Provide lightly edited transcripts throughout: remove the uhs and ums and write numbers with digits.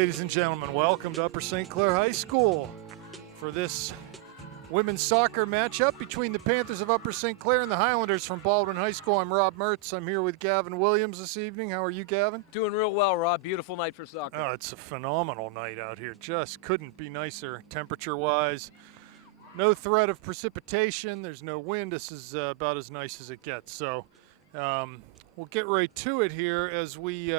ladies and gentlemen. Welcome to Upper St. Clair High School for this women's soccer matchup between the Panthers of Upper St. Clair and the Highlanders from Baldwin High School. I'm Rob Mertz. I'm here with Gavin Williams this evening. How are you, Gavin? Doing real well, Rob. Beautiful night for soccer. Oh, it's a phenomenal night out here. Just couldn't be nicer temperature-wise. No threat of precipitation. There's no wind. This is about as nice as it gets. So we'll get right to it here as we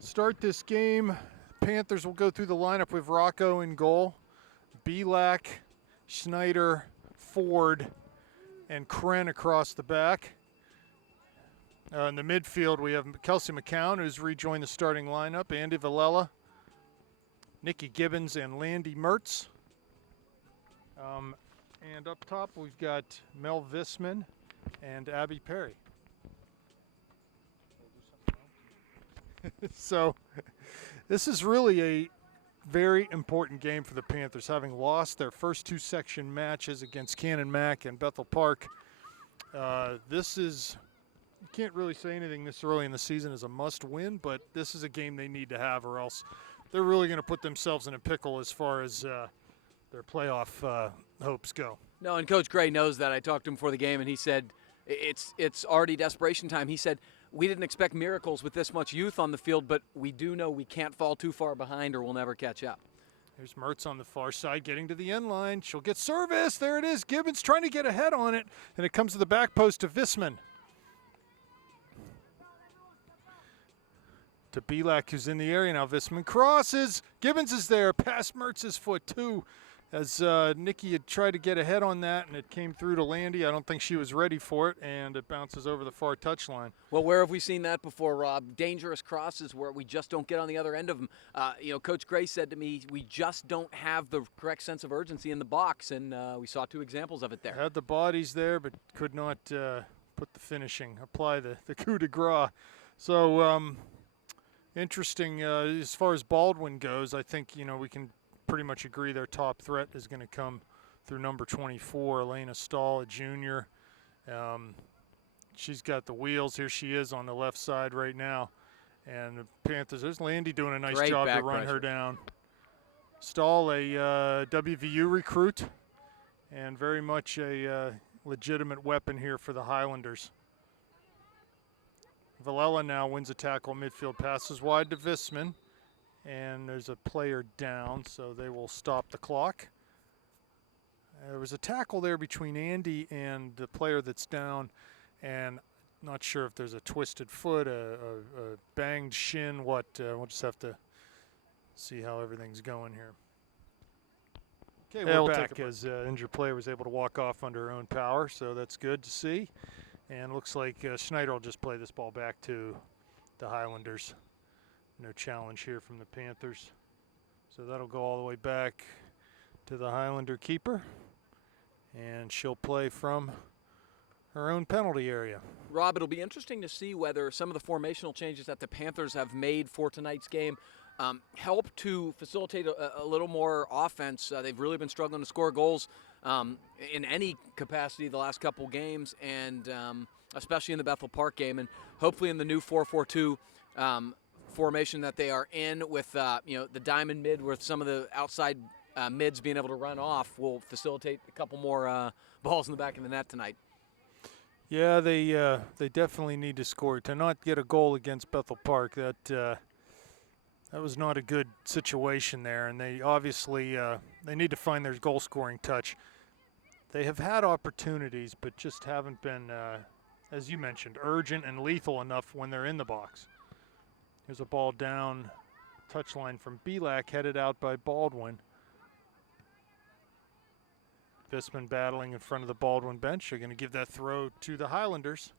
start this game. Panthers will go through the lineup with Rocco in goal, Belak, Schneider, Ford, and Kren across the back. In the midfield, we have Kelsey McCown, who's rejoined the starting lineup, Andy Villela, Nikki Gibbons, and Landy Mertz. And up top, we've got Mel Visman and Abby Perry. So this is really a very important game for the Panthers, having lost their first two section matches against Cannon Mac and Bethel Park. This is, you can't really say anything this early in the season is a must win, but this is a game they need to have, or else they're really going to put themselves in a pickle as far as their playoff hopes go. No, and Coach Gray knows that. I talked to him before the game, and he said it's already desperation time. He said, we didn't expect miracles with this much youth on the field, but we do know we can't fall too far behind or we'll never catch up. Here's Mertz on the far side getting to the end line. She'll get service. There it is. Gibbons trying to get ahead on it, and it comes to the back post to Visman. To Belak, who's in the area now. Visman crosses. Gibbons is there. Past Mertz's foot, too, as Nikki had tried to get ahead on that, and it came through to Landy. I don't think she was ready for it, and it bounces over the far touchline. Well, where have we seen that before, Rob? Dangerous crosses where we just don't get on the other end of them. Coach Gray said to me, we just don't have the correct sense of urgency in the box, and we saw two examples of it there. Had the bodies there, but could not put the finishing, apply the coup de grace. So interesting as far as Baldwin goes. I think, we can pretty much agree their top threat is going to come through number 24, Elena Stahl, a junior. She's got the wheels. Here she is on the left side right now. And the Panthers, there's Landy doing a nice job to run her down. Stahl, a WVU recruit, and very much a legitimate weapon here for the Highlanders. Villela now wins a tackle midfield, passes wide to Visman. And there's a player down, so they will stop the clock. There was a tackle there between Andy and the player that's down, and not sure if there's a twisted foot, a banged shin, what. We'll just have to see how everything's going here. Okay, we're back as injured player was able to walk off under her own power, so that's good to see. And looks like Schneider will just play this ball back to the Highlanders. No challenge here from the Panthers. So that'll go all the way back to the Highlander keeper. And she'll play from her own penalty area. Rob, it'll be interesting to see whether some of the formational changes that the Panthers have made for tonight's game help to facilitate a little more offense. They've really been struggling to score goals in any capacity the last couple games, and especially in the Bethel Park game. And hopefully in the new 4-4-2 formation that they are in with the diamond mid with some of the outside mids being able to run off will facilitate a couple more balls in the back of the net tonight. Yeah, they definitely need to score. To not get a goal against Bethel Park, that was not a good situation there, and they obviously they need to find their goal scoring touch. They have had opportunities, but just haven't been, as you mentioned, urgent and lethal enough when they're in the box. Here's a ball down, touchline from Belak, headed out by Baldwin. Visman battling in front of the Baldwin bench. They're going to give that throw to the Highlanders.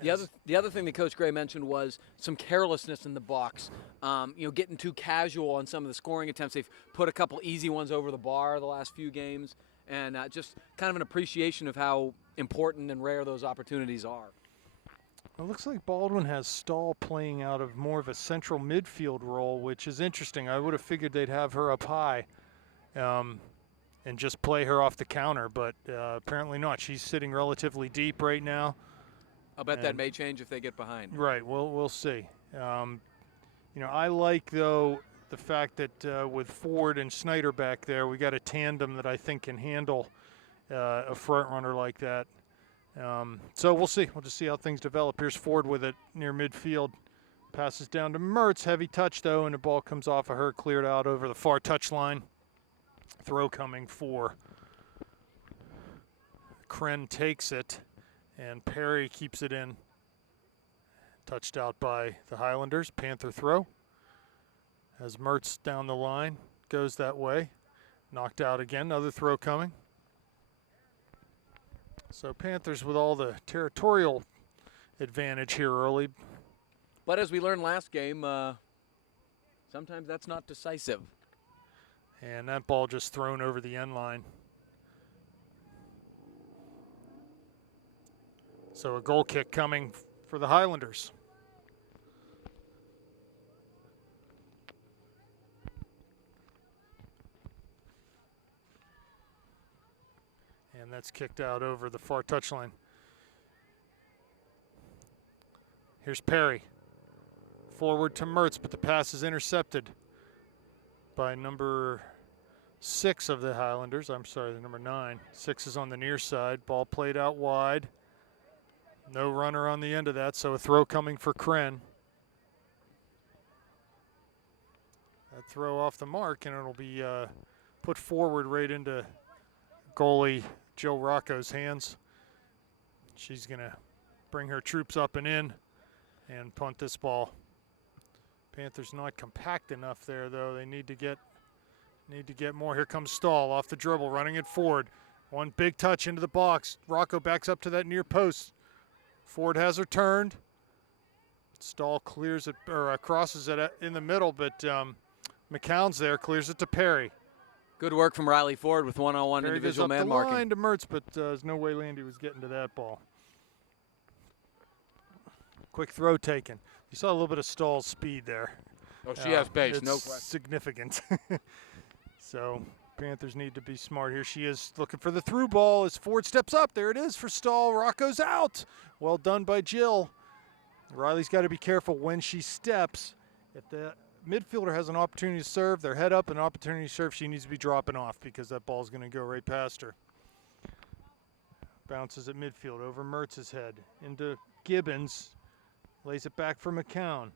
The other thing that Coach Gray mentioned was some carelessness in the box. Getting too casual on some of the scoring attempts. They've put a couple easy ones over the bar the last few games, and just kind of an appreciation of how important and rare those opportunities are. It looks like Baldwin has Stahl playing out of more of a central midfield role, which is interesting. I would have figured they'd have her up high and just play her off the counter, but apparently not. She's sitting relatively deep right now. I'll bet that may change if they get behind. Right, we'll see. I like, though, the fact that with Ford and Snyder back there, we got a tandem that I think can handle a front runner like that. So we'll see. We'll just see how things develop. Here's Ford with it near midfield. Passes down to Mertz. Heavy touch, though, and the ball comes off of her, cleared out over the far touchline. Throw coming for Kren takes it, and Perry keeps it in. Touched out by the Highlanders. Panther throw. As Mertz down the line, goes that way. Knocked out again. Another throw coming. So Panthers with all the territorial advantage here early. But as we learned last game, sometimes that's not decisive. And that ball just thrown over the end line. So a goal kick coming for the Highlanders. And that's kicked out over the far touchline. Here's Perry. Forward to Mertz, but the pass is intercepted by number 6 of the Highlanders. I'm sorry, the number 9. 6 is on the near side. Ball played out wide. No runner on the end of that, so a throw coming for Kren. That throw off the mark, and it'll be put forward right into goalie Jill Rocco's hands. She's going to bring her troops up and in and punt this ball. Panthers not compact enough there, though. They need to get more. Here comes Stahl off the dribble, running it forward. One big touch into the box. Rocco backs up to that near post. Ford has her turned. Stahl clears it, or crosses it in the middle, but McCown's there, clears it to Perry. Good work from Riley Ford with one-on-one individual man marking. Perry goes up the line to Mertz, but there's no way Landy was getting to that ball. Quick throw taken. You saw a little bit of Stahl's speed there. Oh, she has pace, it's no question. Significant. So Panthers need to be smart here. She is looking for the through ball as Ford steps up. There it is for Stahl. Rocco's out. Well done by Jill. Riley's got to be careful when she steps. If the midfielder has an opportunity to serve, their head up, an opportunity to serve, she needs to be dropping off because that ball's going to go right past her. Bounces at midfield over Mertz's head into Gibbons. Lays it back for McCown.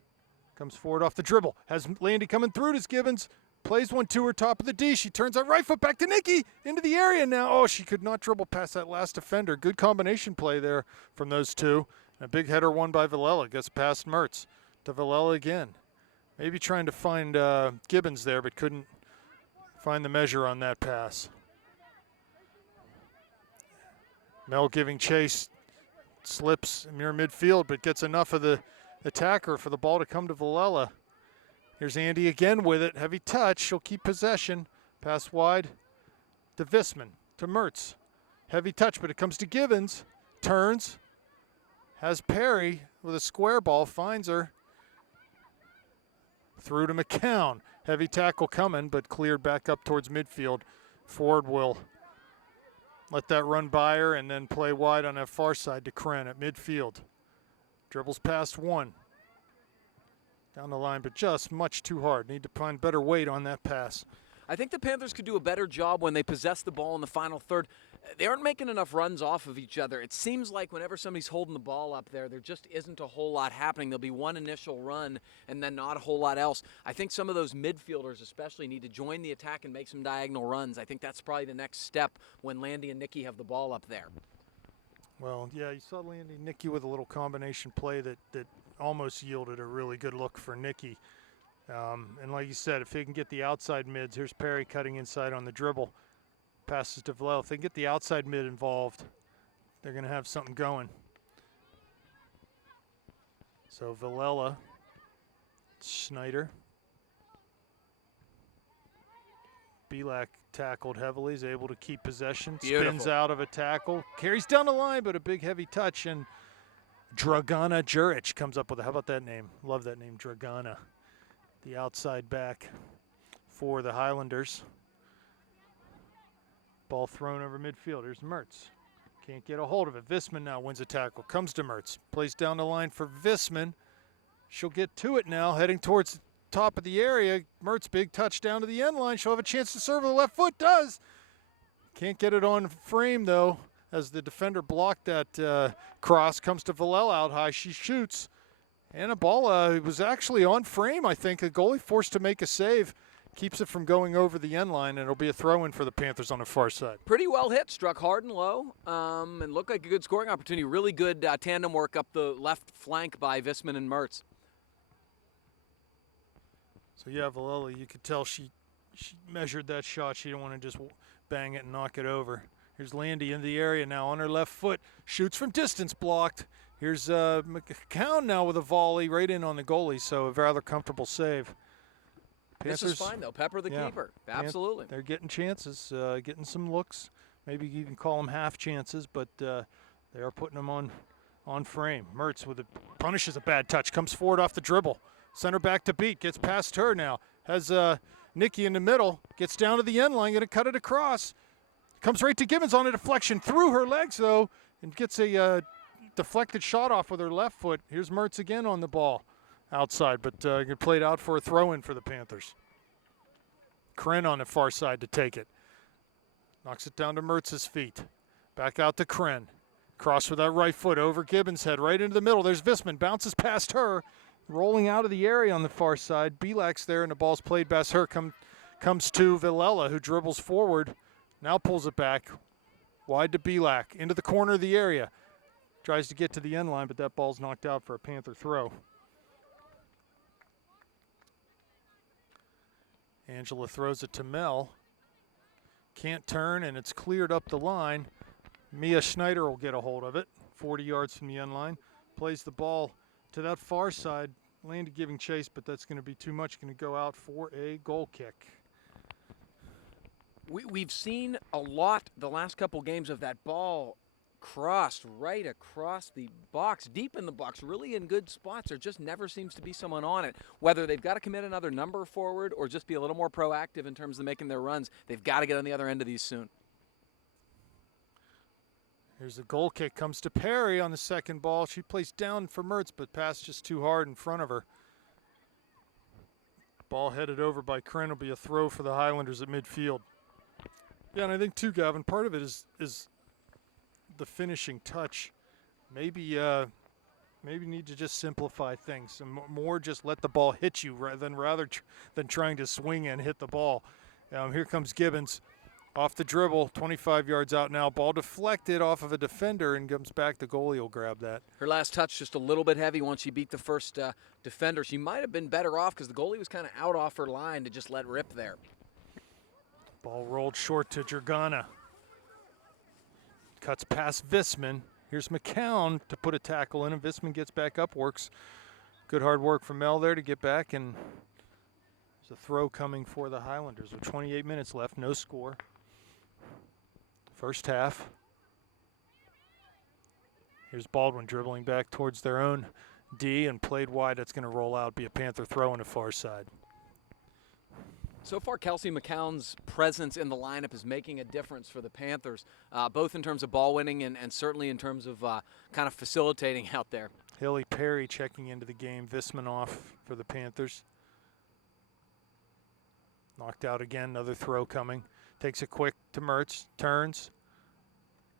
Comes forward off the dribble. Has Landy coming through to Gibbons. Plays one to her, top of the D. She turns out right foot back to Nikki into the area now. Oh, she could not dribble past that last defender. Good combination play there from those two. A big header won by Villela. Gets past Mertz to Villela again. Maybe trying to find Gibbons there, but couldn't find the measure on that pass. Mel giving chase. Slips near midfield, but gets enough of the attacker for the ball to come to Villela. Here's Andy again with it. Heavy touch. She'll keep possession. Pass wide to Visman, to Mertz. Heavy touch, but it comes to Gibbons. Turns. Has Perry with a square ball. Finds her. Through to McCown. Heavy tackle coming, but cleared back up towards midfield. Ford will let that run by her and then play wide on that far side to Kren at midfield. Dribbles past one. Down the line, but just much too hard. Need to find better weight on that pass. I think the Panthers could do a better job when they possess the ball in the final third. They aren't making enough runs off of each other. It seems like whenever somebody's holding the ball up there just isn't a whole lot happening. There'll be one initial run and then not a whole lot else. I think some of those midfielders especially need to join the attack and make some diagonal runs. I think that's probably the next step when Landy and Nikki have the ball up there. Well, yeah, you saw Landy and Nikki with a little combination play that almost yielded a really good look for Nikki. And like you said, if they can get the outside mids, here's Perry cutting inside on the dribble. Passes to Villela. If they can get the outside mid involved, they're going to have something going. So Villela, Snyder. Belak tackled heavily, is able to keep possession. Beautiful. Spins out of a tackle. Carries down the line, but a big heavy touch. And Dragana Juric comes up with how about that name? Love that name, Dragana. The outside back for the Highlanders. Ball thrown over midfield. Here's Mertz. Can't get a hold of it. Visman now wins a tackle. Comes to Mertz. Plays down the line for Visman. She'll get to it now, heading towards top of the area. Mertz, big touch down to the end line. She'll have a chance to serve with the left foot. Does. Can't get it on frame, though, as the defender blocked that cross. Comes to Villela out high. She shoots. And a ball was actually on frame, I think. The goalie forced to make a save. Keeps it from going over the end line, and it'll be a throw-in for the Panthers on the far side. Pretty well hit, struck hard and low, and looked like a good scoring opportunity. Really good tandem work up the left flank by Visman and Mertz. So, yeah, Villela, you could tell she measured that shot. She didn't want to just bang it and knock it over. Here's Landy in the area now on her left foot. Shoots from distance, blocked. Here's McCown now with a volley right in on the goalie, so a rather comfortable save. Panthers, this is fine, though. Pepper the keeper. Absolutely. They're getting chances, getting some looks. Maybe you can call them half chances, but they are putting them on frame. Mertz punishes a bad touch, comes forward off the dribble. Center back to beat, gets past her now. Has Nikki in the middle, gets down to the end line, going to cut it across. Comes right to Gibbons on a deflection, through her legs, though, and gets a deflected shot off with her left foot. Here's Mertz again on the ball. Outside, but played out for a throw-in for the Panthers. Kren on the far side to take it. Knocks it down to Mertz's feet. Back out to Kren. Cross with that right foot over Gibbons' head, right into the middle. There's Visman, bounces past her. Rolling out of the area on the far side. Belak's there, and the ball's played past her. Comes to Villela, who dribbles forward. Now pulls it back. Wide to Belak, into the corner of the area. Tries to get to the end line, but that ball's knocked out for a Panther throw. Angela throws it to Mel. Can't turn, and it's cleared up the line. Mia Schneider will get a hold of it. 40 yards from the end line. Plays the ball to that far side. Landy giving chase, but that's going to be too much. Going to go out for a goal kick. We've seen a lot the last couple games of that ball crossed right across the box, deep in the box, really in good spots. There just never seems to be someone on it. Whether they've got to commit another number forward or just be a little more proactive in terms of making their runs, they've got to get on the other end of these soon. Here's the goal kick, comes to Perry on the second ball. She plays down for Mertz, but pass just too hard in front of her. Ball headed over by Kren will be a throw for the Highlanders at midfield. Yeah, and I think too, Gavin, part of it is the finishing touch. Maybe need to just simplify things and more just let the ball hit you rather than trying to swing and hit the ball. Here comes Gibbons off the dribble, 25 yards out now. Ball deflected off of a defender and comes back. The goalie will grab that. Her last touch just a little bit heavy once she beat the first defender. She might have been better off because the goalie was kind of out off her line to just let rip there. Ball rolled short to Jurgana. Cuts past Visman. Here's McCown to put a tackle in, and Visman gets back up, works. Good hard work from Mel there to get back, and there's a throw coming for the Highlanders with 28 minutes left, no score. First half. Here's Baldwin dribbling back towards their own D and played wide. That's going to roll out, be a Panther throw on the far side. So far, Kelsey McCown's presence in the lineup is making a difference for the Panthers, both in terms of ball winning and certainly in terms of kind of facilitating out there. Haley Perry checking into the game. Visman off for the Panthers. Knocked out again, another throw coming. Takes it quick to Mertz, turns.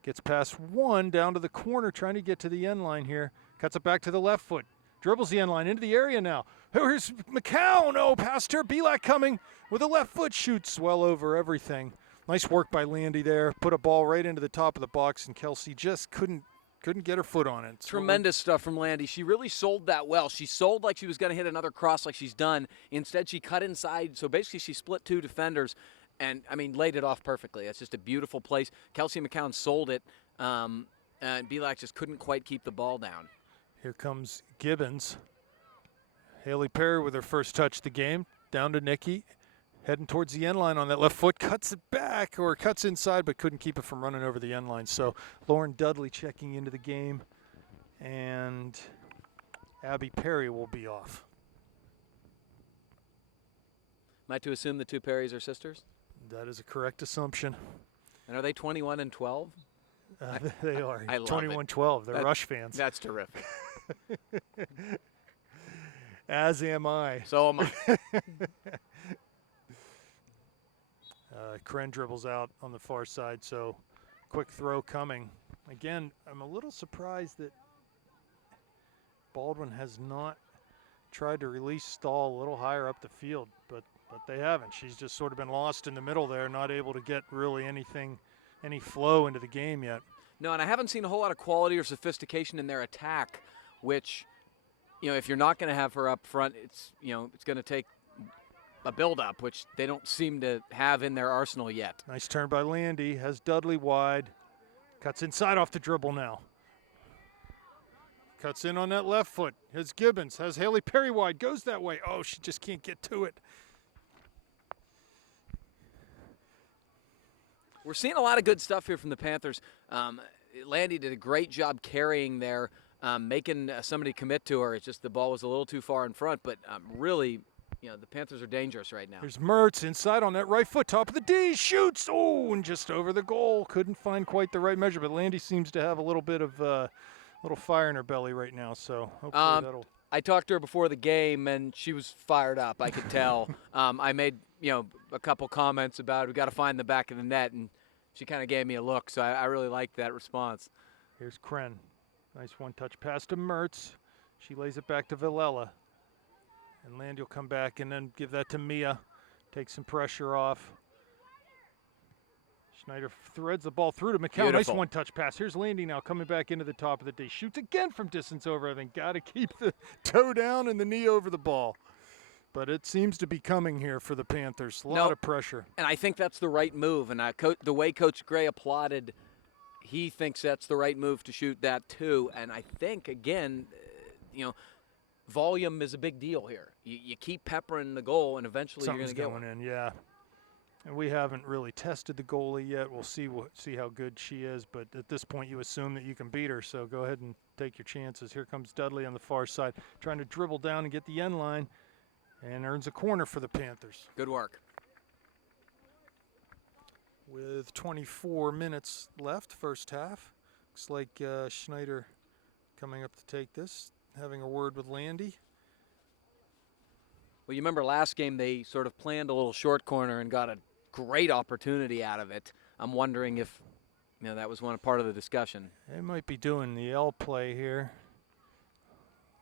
Gets past one, down to the corner, trying to get to the end line here. Cuts it back to the left foot. Dribbles the end line into the area now. Here's McCown. Oh, past her. Belak coming with a left foot. Shoots well over everything. Nice work by Landy there. Put a ball right into the top of the box, and Kelsey just couldn't get her foot on it. Tremendous stuff from Landy. She really sold that well. She sold like she was going to hit another cross like she's done. Instead, she cut inside. So basically, she split two defenders and, laid it off perfectly. That's just a beautiful place. Kelsey McCown sold it, and Belak just couldn't quite keep the ball down. Here comes Gibbons. Haley Perry with her first touch of the game. Down to Nikki. Heading towards the end line on that left foot. Cuts it back, or cuts inside, but couldn't keep it from running over the end line. So Lauren Dudley checking into the game. And Abby Perry will be off. Am I to assume the two Perrys are sisters? That is a correct assumption. And are they 21 and 12? They are. I love 21-12. They're Rush fans. That's terrific. As am I. So am I. Kren dribbles out on the far side, so quick throw coming. Again, I'm a little surprised that Baldwin has not tried to release Stahl a little higher up the field, but they haven't. She's just sort of been lost in the middle there, not able to get really any flow into the game yet. No, and I haven't seen a whole lot of quality or sophistication in their attack, which, if you're not going to have her up front, it's going to take a build-up, which they don't seem to have in their arsenal yet. Nice turn by Landy, has Dudley wide, cuts inside off the dribble now. Cuts in on that left foot, has Gibbons, has Haley Perry wide, goes that way. Oh, she just can't get to it. We're seeing a lot of good stuff here from the Panthers. Landy did a great job carrying there, making somebody commit to her. It's just the ball was a little too far in front, but really, the Panthers are dangerous right now. There's Mertz inside on that right foot, top of the D, shoots, oh, and just over the goal. Couldn't find quite the right measure, but Landy seems to have a little bit of little fire in her belly right now, so hopefully that'll. I talked to her before the game, and she was fired up. I could tell. I made a couple comments about we got to find the back of the net, and she kind of gave me a look. So I really liked that response. Here's Kren, nice one-touch pass to Mertz. She lays it back to Villela, and Landy will come back and then give that to Mia. Take some pressure off. Schneider threads the ball through to McCall. Nice one-touch pass. Here's Landy now coming back into the top of the D. Shoots again from distance over. I think got to keep the toe down and the knee over the ball. But it seems to be coming here for the Panthers. A lot of pressure. And I think that's the right move. And the way Coach Gray applauded, he thinks that's the right move to shoot that too. And I think, again, volume is a big deal here. You keep peppering the goal, and eventually you're going to get one. In, yeah. And we haven't really tested the goalie yet. We'll see how good she is. But at this point, you assume that you can beat her. So go ahead and take your chances. Here comes Dudley on the far side, trying to dribble down and get the end line, and earns a corner for the Panthers. Good work. With 24 minutes left, first half. Looks like Schneider coming up to take this, having a word with Landy. Well, you remember last game they sort of planned a little short corner and got a great opportunity out of it. I'm wondering if that was part of the discussion. They might be doing the L play here,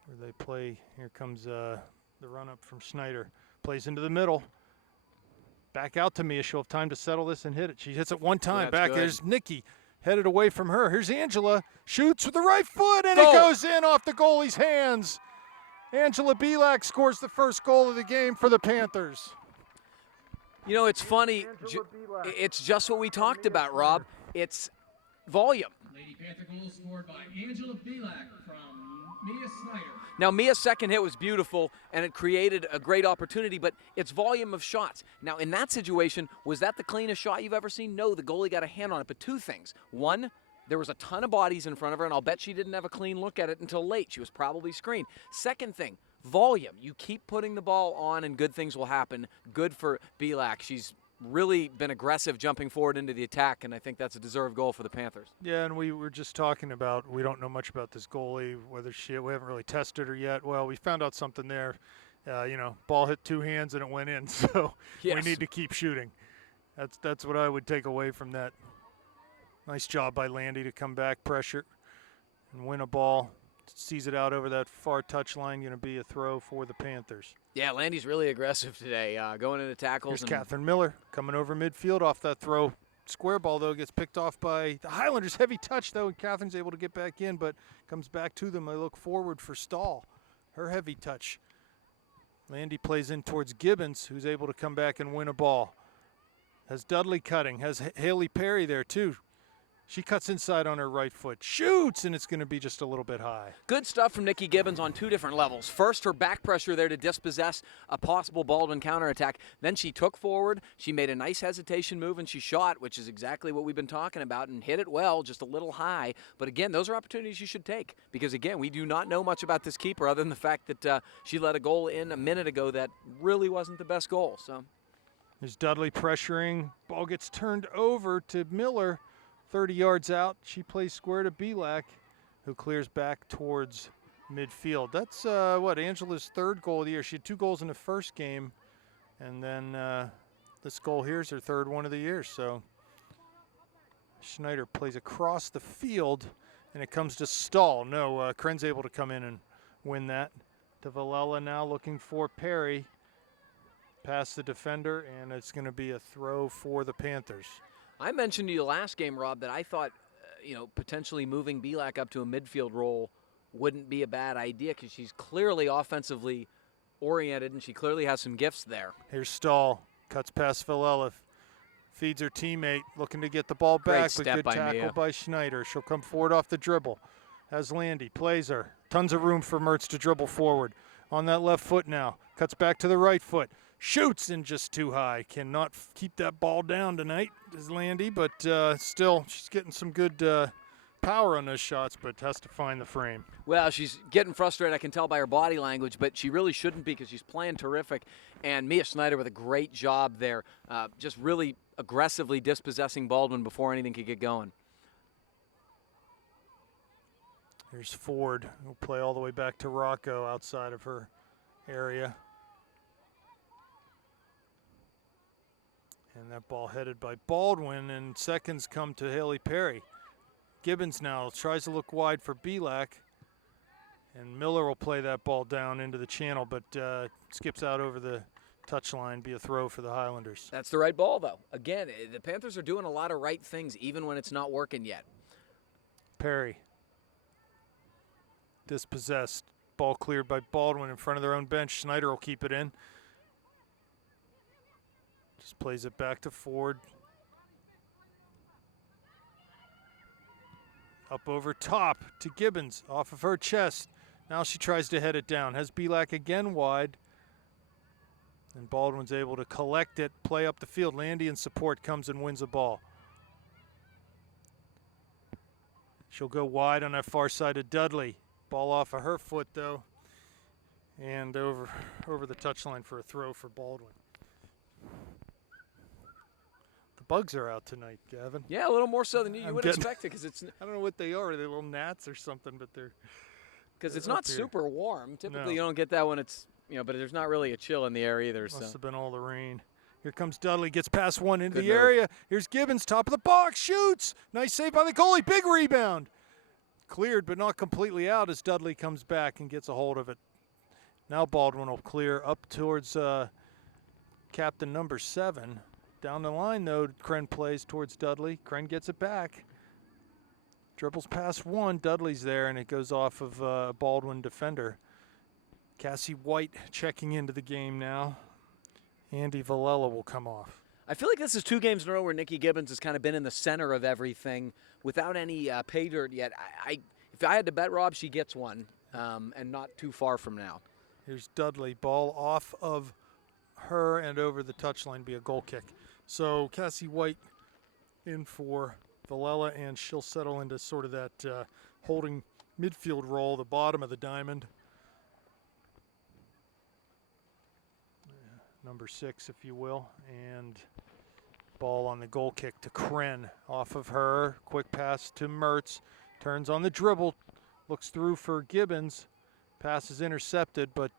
where they play. Here comes the run-up from Schneider. Plays into the middle. Back out to Mia. She'll have time to settle this and hit it. She hits it one time. Back good. There's Nikki headed away from her. Here's Angela. Shoots with the right foot, and Goal. It goes in off the goalie's hands. Angela Belak scores the first goal of the game for the Panthers. It's funny. It's just what we talked about, Rob. It's volume. Lady Panther goal scored by Angela Belak from Mia Snyder. Now, Mia's second hit was beautiful, and it created a great opportunity, but it's volume of shots. Now, in that situation, was that the cleanest shot you've ever seen? No, the goalie got a hand on it, but two things. One, there was a ton of bodies in front of her, and I'll bet she didn't have a clean look at it until late. She was probably screened. Second thing, volume. You keep putting the ball on, and good things will happen. Good for Belak. She's really been aggressive jumping forward into the attack, and I think that's a deserved goal for the Panthers. Yeah, and we were just talking about we don't know much about this goalie, we haven't really tested her yet. Well, we found out something there. Ball hit two hands and it went in, so yes. We need to keep shooting. That's what I would take away from that. Nice job by Landy to come back, pressure, and win a ball. Sees it out over that far touch line, going to be a throw for the Panthers. Yeah, Landy's really aggressive today, going into tackles. Here's Catherine Miller coming over midfield off that throw. Square ball, though, gets picked off by the Highlanders. Heavy touch, though, and Catherine's able to get back in, but comes back to them. They look forward for Stahl. Her heavy touch. Landy plays in towards Gibbons, who's able to come back and win a ball. Has Dudley cutting. Has Haley Perry there, too. She cuts inside on her right foot, shoots, and it's going to be just a little bit high. Good stuff from Nikki Gibbons on two different levels. First, her back pressure there to dispossess a possible Baldwin counterattack. Then she took forward. She made a nice hesitation move, and she shot, which is exactly what we've been talking about, and hit it well, just a little high. But again, those are opportunities you should take because, again, we do not know much about this keeper other than the fact that she let a goal in a minute ago that really wasn't the best goal. So there's Dudley pressuring. Ball gets turned over to Miller. 30 yards out, she plays square to Belak, who clears back towards midfield. That's what, Angela's third goal of the year. She had 2 goals in the first game, and then this goal here is her third one of the year. So Schneider plays across the field, and it comes to Stahl. No, Kren's able to come in and win that. To Villela now, looking for Perry. Past the defender, and it's going to be a throw for the Panthers. I mentioned to you last game, Rob, that I thought, potentially moving Belak up to a midfield role wouldn't be a bad idea because she's clearly offensively oriented and she clearly has some gifts there. Here's Stahl, cuts past Villela, feeds her teammate, looking to get the ball back, but good tackle by Schneider. She'll come forward off the dribble. Has Landy, plays her. Tons of room for Mertz to dribble forward. On that left foot now, cuts back to the right foot. Shoots and just too high. Cannot keep that ball down tonight, is Landy, but still, she's getting some good power on those shots, but has to find the frame. Well, she's getting frustrated, I can tell by her body language, but she really shouldn't be because she's playing terrific. And Mia Schneider with a great job there, just really aggressively dispossessing Baldwin before anything could get going. Here's Ford, who'll play all the way back to Rocco outside of her area. And that ball headed by Baldwin, and seconds come to Haley Perry. Gibbons now tries to look wide for Belak, and Miller will play that ball down into the channel, but skips out over the touchline, be a throw for the Highlanders. That's the right ball, though. Again, the Panthers are doing a lot of right things, even when it's not working yet. Perry. Dispossessed. Ball cleared by Baldwin in front of their own bench. Schneider will keep it in. Just plays it back to Ford. Up over top to Gibbons, off of her chest. Now she tries to head it down. Has Belak again wide. And Baldwin's able to collect it, play up the field. Landy in support comes and wins the ball. She'll go wide on that far side of Dudley. Ball off of her foot though. And over the touchline for a throw for Baldwin. Bugs are out tonight, Gavin. Yeah, a little more so than you would expect it, because it's. I don't know what they are. Are they little gnats or something? But they're. Because it's not super warm. Typically, you don't get that when it's but there's not really a chill in the air either. Must have been all the rain. Here comes Dudley, gets past one into the area. Here's Gibbons, top of the box, shoots. Nice save by the goalie. Big rebound. Cleared, but not completely out as Dudley comes back and gets a hold of it. Now Baldwin will clear up towards captain number 7. Down the line, though, Kren plays towards Dudley. Kren gets it back. Dribbles past one. Dudley's there, and it goes off of a Baldwin defender. Cassie White checking into the game now. Andy Villela will come off. I feel like this is 2 games in a row where Nikki Gibbons has kind of been in the center of everything without any pay dirt yet. If I had to bet, Rob, she gets one, and not too far from now. Here's Dudley. Ball off of her and over the touchline, be a goal kick. So Cassie White in for Villela, and she'll settle into sort of that holding midfield role, the bottom of the diamond. Number 6, if you will, and ball on the goal kick to Kren. Off of her, quick pass to Mertz, turns on the dribble, looks through for Gibbons. Pass is intercepted, but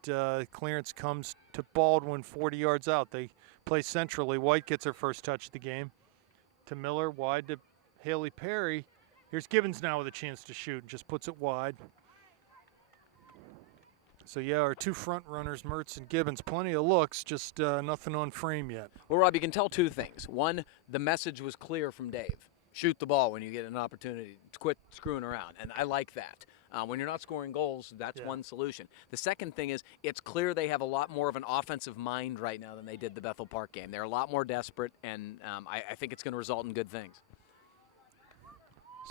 clearance comes to Baldwin 40 yards out. They play centrally. White gets her first touch of the game. To Miller, wide to Haley Perry. Here's Gibbons now with a chance to shoot and just puts it wide. So, yeah, our 2 front runners, Mertz and Gibbons, plenty of looks, just nothing on frame yet. Well, Rob, you can tell 2 things. One, the message was clear from Dave. Shoot the ball when you get an opportunity. Quit screwing around, and I like that. When you're not scoring goals, that's one solution. The second thing is it's clear they have a lot more of an offensive mind right now than they did the Bethel Park game. They're a lot more desperate, and I think it's going to result in good things.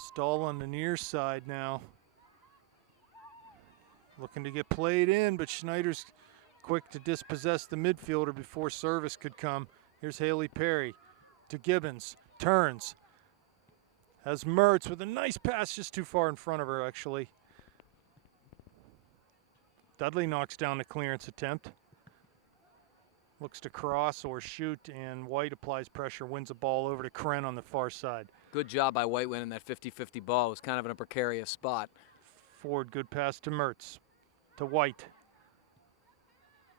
Stahl on the near side now. Looking to get played in, but Schneider's quick to dispossess the midfielder before service could come. Here's Haley Perry to Gibbons. Turns. Has Mertz with a nice pass just too far in front of her, actually. Dudley knocks down the clearance attempt. Looks to cross or shoot, and White applies pressure, wins the ball over to Kren on the far side. Good job by White winning that 50-50 ball. It was kind of in a precarious spot. Ford, good pass to Mertz. to White.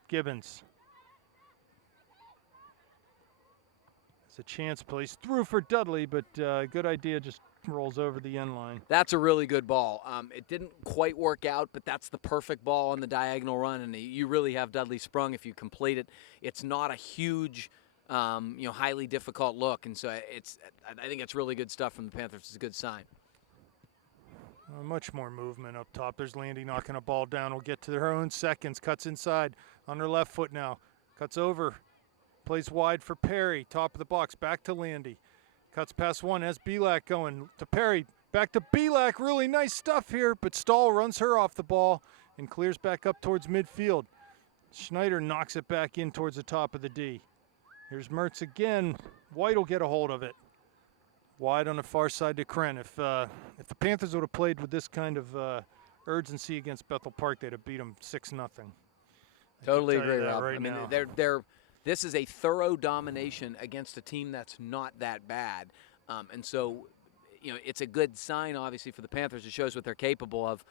Gibbons. It's a chance place. Through for Dudley, but good idea, just rolls over the end line. That's a really good ball. It didn't quite work out, but that's the perfect ball on the diagonal run, and you really have Dudley sprung if you complete it. It's not a huge, highly difficult look, and so I think it's really good stuff from the Panthers. It's a good sign. Much more movement up top. There's Landy knocking a ball down. Will get to their own seconds. Cuts inside on her left foot now. Cuts over. Plays wide for Perry. Top of the box. Back to Landy. Cuts past one. Has Belak going to Perry. Back to Belak. Really nice stuff here, but Stahl runs her off the ball and clears back up towards midfield. Schneider knocks it back in towards the top of the D. Here's Mertz again. White will get a hold of it. Wide on the far side to Kren. If the Panthers would have played with this kind of urgency against Bethel Park, they'd have beat them 6-0. Totally agree, Rob. Right I mean, now. this is a thorough domination against a team that's not that bad, and so it's a good sign, obviously, for the Panthers. It shows what they're capable of.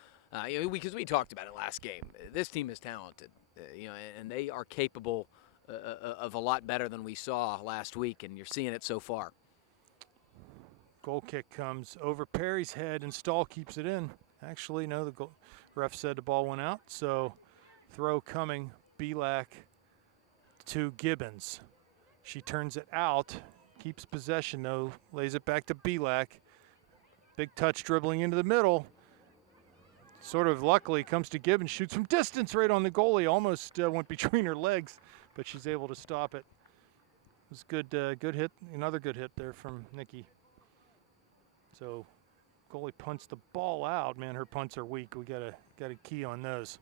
Because we talked about it last game. This team is talented, and they are capable of a lot better than we saw last week, and you're seeing it so far. Goal kick comes over Perry's head, and Stahl keeps it in. Actually, no, the ref said the ball went out, so throw coming. Belak to Gibbons. She turns it out, keeps possession, though, lays it back to Belak. Big touch dribbling into the middle. Sort of luckily comes to Gibbons, shoots from distance right on the goalie. Almost went between her legs, but she's able to stop it. It was good hit, another good hit there from Nikki. So goalie punts the ball out. Man, her punts are weak. We got a key on those.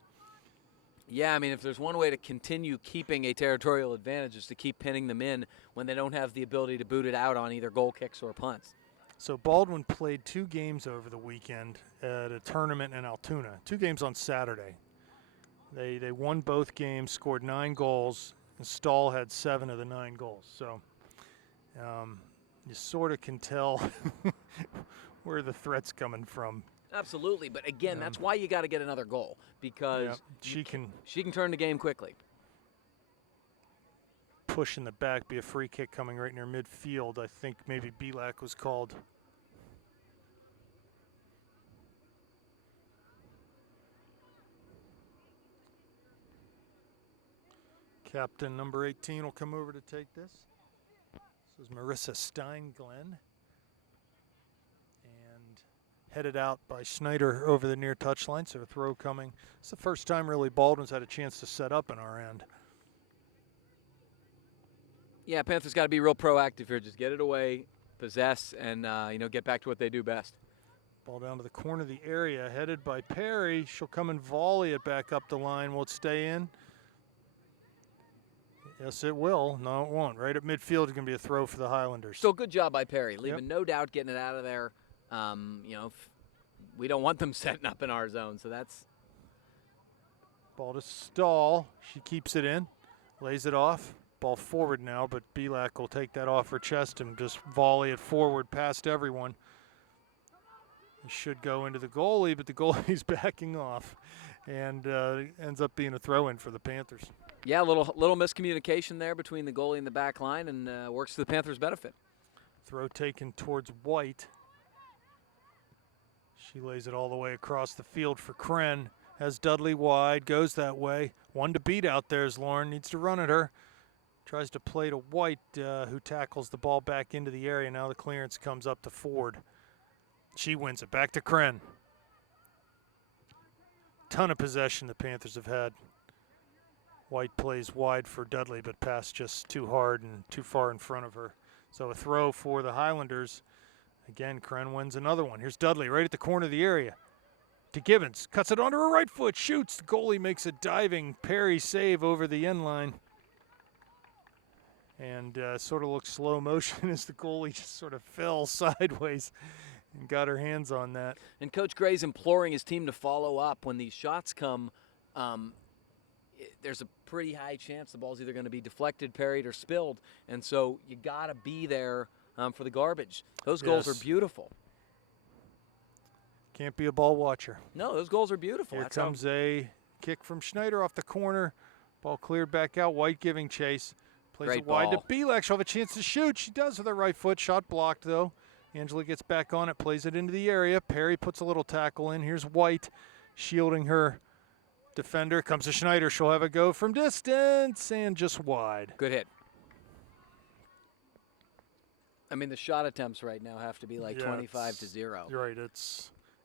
Yeah, I mean, if there's one way to continue keeping a territorial advantage is to keep pinning them in when they don't have the ability to boot it out on either goal kicks or punts. So Baldwin played 2 games over the weekend at a tournament in Altoona. 2 games on Saturday. They won both games, scored 9 goals, and Stahl had 7 of the 9 goals. So you sort of can tell where the threat's coming from. Absolutely, but again, that's why you got to get another goal, because she can turn the game quickly. Push in the back, be a free kick coming right near midfield. I think maybe Belak was called. Captain number 18 will come over to take this. This is Marissa Steinglen. And headed out by Schneider over the near touchline, so a throw coming. It's the first time really Baldwin's had a chance to set up in our end. Yeah, Panthers got to be real proactive here. Just get it away, possess, and get back to what they do best. Ball down to the corner of the area, headed by Perry. She'll come and volley it back up the line. Will it stay in? Yes, it will. No, it won't. Right at midfield, it's going to be a throw for the Highlanders. Still good job by Perry, leaving no doubt getting it out of there. We don't want them setting up in our zone, so that's. Ball to Stahl. She keeps it in, lays it off. Ball forward now, but Belak will take that off her chest and just volley it forward past everyone. It should go into the goalie, but the goalie's backing off, and ends up being a throw-in for the Panthers. Yeah, a little miscommunication there between the goalie and the back line, and works to the Panthers' benefit. Throw taken towards White. She lays it all the way across the field for Kren. Has Dudley wide, goes that way. One to beat out there as Lauren needs to run at her. Tries to play to White, who tackles the ball back into the area. Now the clearance comes up to Ford. She wins it. Back to Kren. Ton of possession the Panthers have had. White plays wide for Dudley, but passed just too hard and too far in front of her. So a throw for the Highlanders. Again, Kren wins another one. Here's Dudley right at the corner of the area. To Gibbons. Cuts it onto her right foot. Shoots. The goalie makes a diving Perry save over the end line. And sort of looks slow motion as the goalie just sort of fell sideways and got her hands on that. And Coach Gray's imploring his team to follow up when these shots come. There's a pretty high chance the ball's either going to be deflected, parried, or spilled. And so you got to be there for the garbage. Those goals are beautiful. Can't be a ball watcher. No, those goals are beautiful. Here comes a kick from Schneider off the corner. Ball cleared back out. White giving chase. Plays Great it wide ball. to Belak. She'll have a chance to shoot. She does with her right foot. Shot blocked, though. Angela gets back on it, plays it into the area. Perry puts a little tackle in. Here's White shielding her defender. Comes to Schneider. She'll have a go from distance and just wide. Good hit. I mean, the shot attempts right now have to be like 25-0. You're right.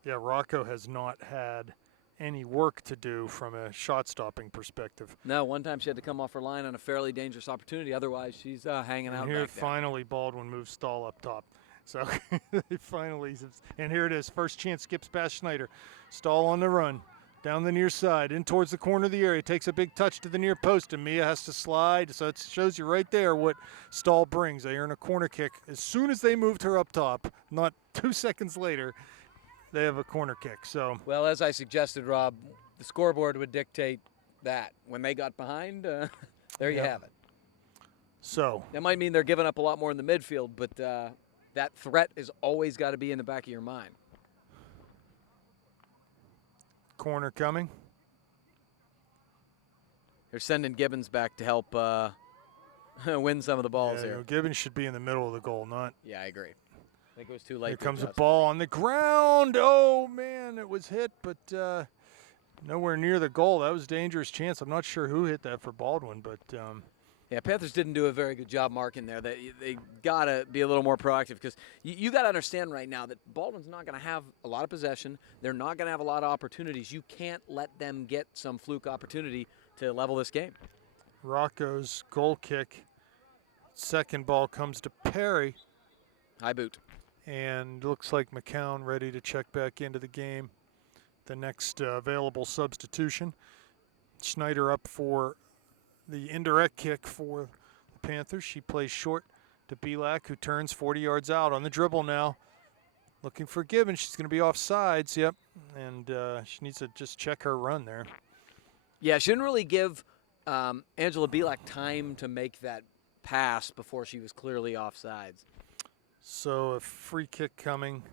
Rocco has not had any work to do from a shot-stopping perspective. No, one time she had to come off her line on a fairly dangerous opportunity. Otherwise, she's hanging out Here back there. finally Baldwin moves Stahl up top. So they finally, and here it is. First chance, skips past Schneider. Stahl on the run. Down the near side, in towards the corner of the area. Takes a big touch to the near post, and Mia has to slide. So it shows you right there what Stahl brings. They earn a corner kick. As soon as they moved her up top, not 2 seconds later, they have a corner kick. So Well, as I suggested, Rob, the scoreboard would dictate that. When they got behind, there you have it. So That might mean they're giving up a lot more in the midfield, but that threat has always got to be in the back of your mind. corner coming. They're sending Gibbons back to help win some of the balls Yeah, here. Gibbons should be in the middle of the goal, not. Yeah, I agree. I think it was too late. Here to comes a adjust. ball on the ground. Oh, man, it was hit, but nowhere near the goal. That was a dangerous chance. I'm not sure who hit that for Baldwin, but Yeah, Panthers didn't do a very good job marking there. They got to be a little more proactive because you got to understand right now that Baldwin's not going to have a lot of possession. They're not going to have a lot of opportunities. You can't let them get some fluke opportunity to level this game. Rocco's goal kick. Second ball comes to Perry, High boot. and looks like McCown ready to check back into the game. The next available substitution. Schneider up for the indirect kick for the Panthers. She plays short to Belak, who turns 40 yards out on the dribble now. Looking for Gibbons. She's going to be off sides. Yep. And she needs to just check her run there. Yeah, she didn't really give Angela Belak time to make that pass before she was clearly offsides. So a free kick coming.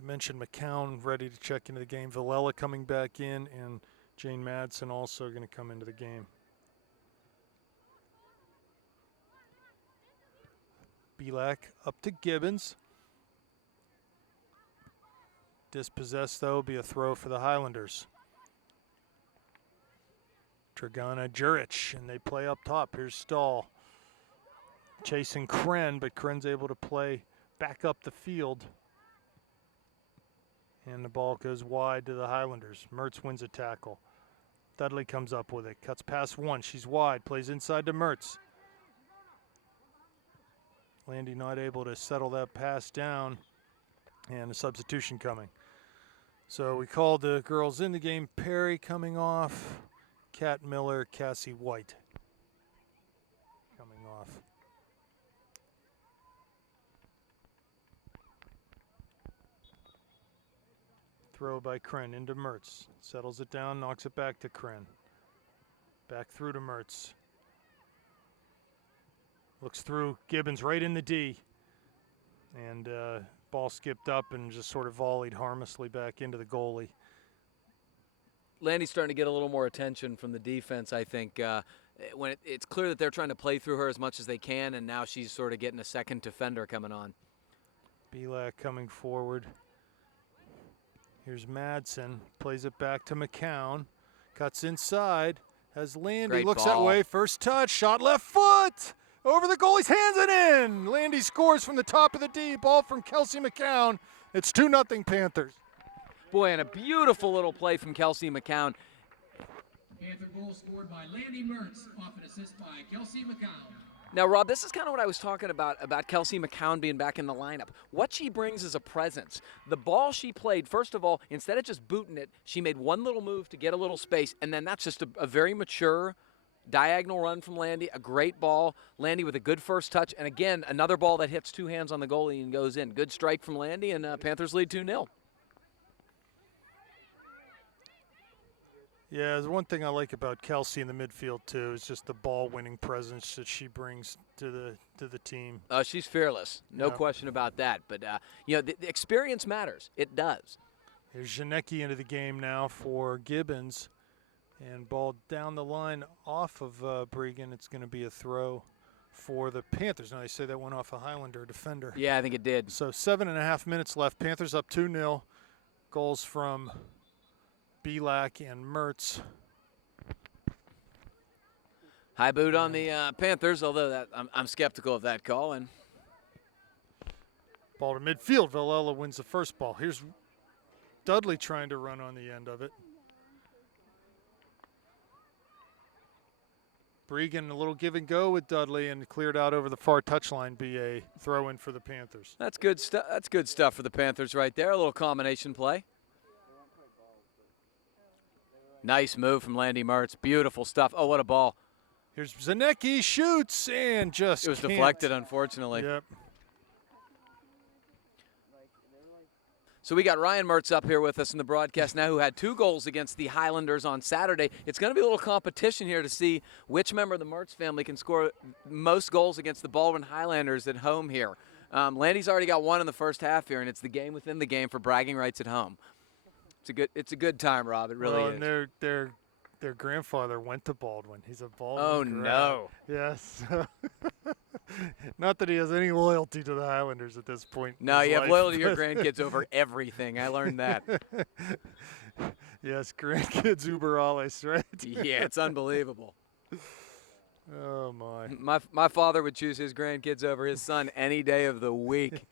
I mentioned McCown ready to check into the game. Villela coming back in, and Jane Madsen also going to come into the game. Belak up to Gibbons. Dispossessed, though, be a throw for the Highlanders. Dragana Juric, and they play up top. Here's Stahl chasing Kren, but Kren's able to play back up the field. And the ball goes wide to the Highlanders. Mertz wins a tackle. Dudley comes up with it. Cuts past one. She's wide. Plays inside to Mertz. Landy not able to settle that pass down. And a substitution coming. So we called the girls in the game. Perry coming off. Kat Miller, Cassie White coming off. Throw by Kren into Mertz. Settles it down, knocks it back to Kren. Back through to Mertz. Looks through Gibbons right in the D. And ball skipped up and just sort of volleyed harmlessly back into the goalie. Landy's starting to get a little more attention from the defense, I think. When it's clear that they're trying to play through her as much as they can, and now she's sort of getting a second defender coming on. Belak coming forward. Here's Madsen. Plays it back to McCown. Cuts inside. Has Landy. Great Looks ball. that way. First touch. Shot left foot. Over the goalie's hands and in. Landy scores from the top of the D. Ball from Kelsey McCown. It's 2-0 Panthers. Boy, and a beautiful little play from Kelsey McCown. Panther goal scored by Landy Mertz off an assist by Kelsey McCown. Now, Rob, this is kind of what I was talking about Kelsey McCown being back in the lineup. What she brings is a presence. The ball she played, first of all, instead of just booting it, she made one little move to get a little space, and then that's just a very mature diagonal run from Landy, a great ball. Landy with a good first touch, and again, another ball that hits two hands on the goalie and goes in. Good strike from Landy, and Panthers lead 2-0. Yeah, there's one thing I like about Kelsey in the midfield too is just the ball-winning presence that she brings to the team. She's fearless, no Yeah. question about that. But the experience matters. It does. There's Janecki into the game now for Gibbons. And ball down the line off of Bregan. It's going to be a throw for the Panthers. Now they say that went off a Highlander defender. Yeah, I think it did. So 7.5 minutes left. Panthers up 2-0. Goals from Belak and Mertz. High boot on the Panthers, although that I'm skeptical of that call. And Ball to midfield. Villela wins the first ball. Here's Dudley trying to run on the end of it. Bregan, a little give and go with Dudley, and cleared out over the far touchline. Be a throw in for the Panthers. that's good stuff. That's good stuff for the Panthers right there. A little combination play. Nice move from Landy Mertz. Beautiful stuff. Oh, what a ball. Here's Zanecki, shoots, and just It was can't. deflected, unfortunately. Yep. So we got Ryan Mertz up here with us in the broadcast now, who had 2 goals against the Highlanders on Saturday. It's going to be a little competition here to see which member of the Mertz family can score most goals against the Baldwin Highlanders at home here. Landy's already got 1 in the first half here, and it's the game within the game for bragging rights at home. It's a good time, Rob. It really Well, is. and their grandfather went to Baldwin. He's a Baldwin Oh, grad. no. Yes. Not that he has any loyalty to the Highlanders at this point. in No, his you have life, loyalty to your but- grandkids over everything. I learned that. Yes, grandkids uber alles, right? Yeah, it's unbelievable. Oh, my. My father would choose his grandkids over his son any day of the week.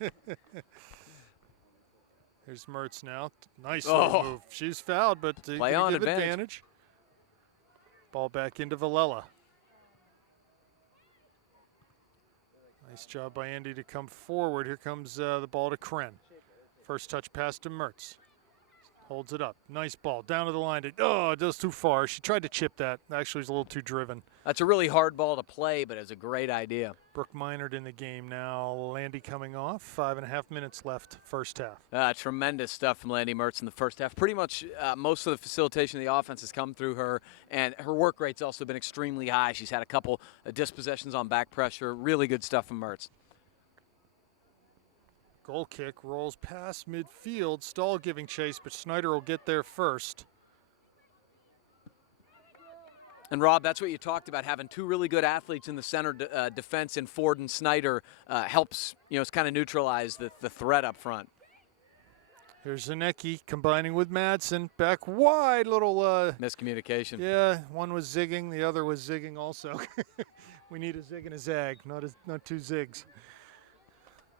Here's Mertz now. Nice Oh. little move. She's fouled, but Play gonna on give advantage. Ball back into Villela. Nice job by Andy to come forward. Here comes the ball to Kren. First touch pass to Mertz. Holds it up. Nice ball. Down to the line. Oh, it goes too far. She tried to chip that. Actually, was a little too driven. That's a really hard ball to play, but it's a great idea. Brooke Minard in the game now. Landy coming off. 5.5 minutes left, first half. Tremendous stuff from Landy Mertz in the first half. Pretty much most of the facilitation of the offense has come through her, and her work rate's also been extremely high. She's had a couple of dispossessions on back pressure. Really good stuff from Mertz. Goal kick rolls past midfield. Stahl giving chase, but Schneider will get there first. And, Rob, that's what you talked about. Having 2 really good athletes in the center defense in Ford and Snyder helps, it's kind of neutralize the threat up front. Here's Zanecki combining with Madsen. Back wide, little, Miscommunication. yeah, one was zigging, the other was zigging also. We need a zig and a zag, not 2 zigs.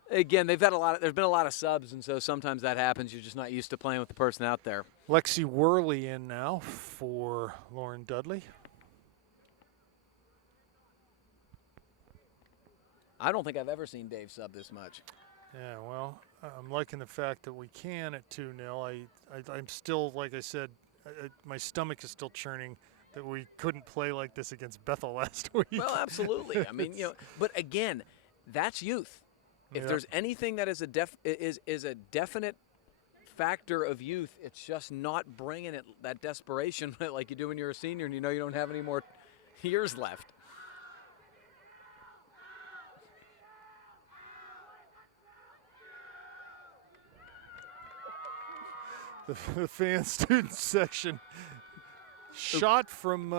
Again, there's been a lot of subs, and so sometimes that happens. You're just not used to playing with the person out there. Lexi Worley in now for Lauren Dudley. I don't think I've ever seen Dave sub this much. Yeah, well, I'm liking the fact that we can at 2-0. I'm still, like I said, my stomach is still churning that we couldn't play like this against Bethel last week. Well, absolutely. I mean, but again, that's youth. If Yeah. there's anything that is a definite factor of youth, it's just not bringing it that desperation like you do when you're a senior and you know you don't have any more years left. The fan student section. Shot from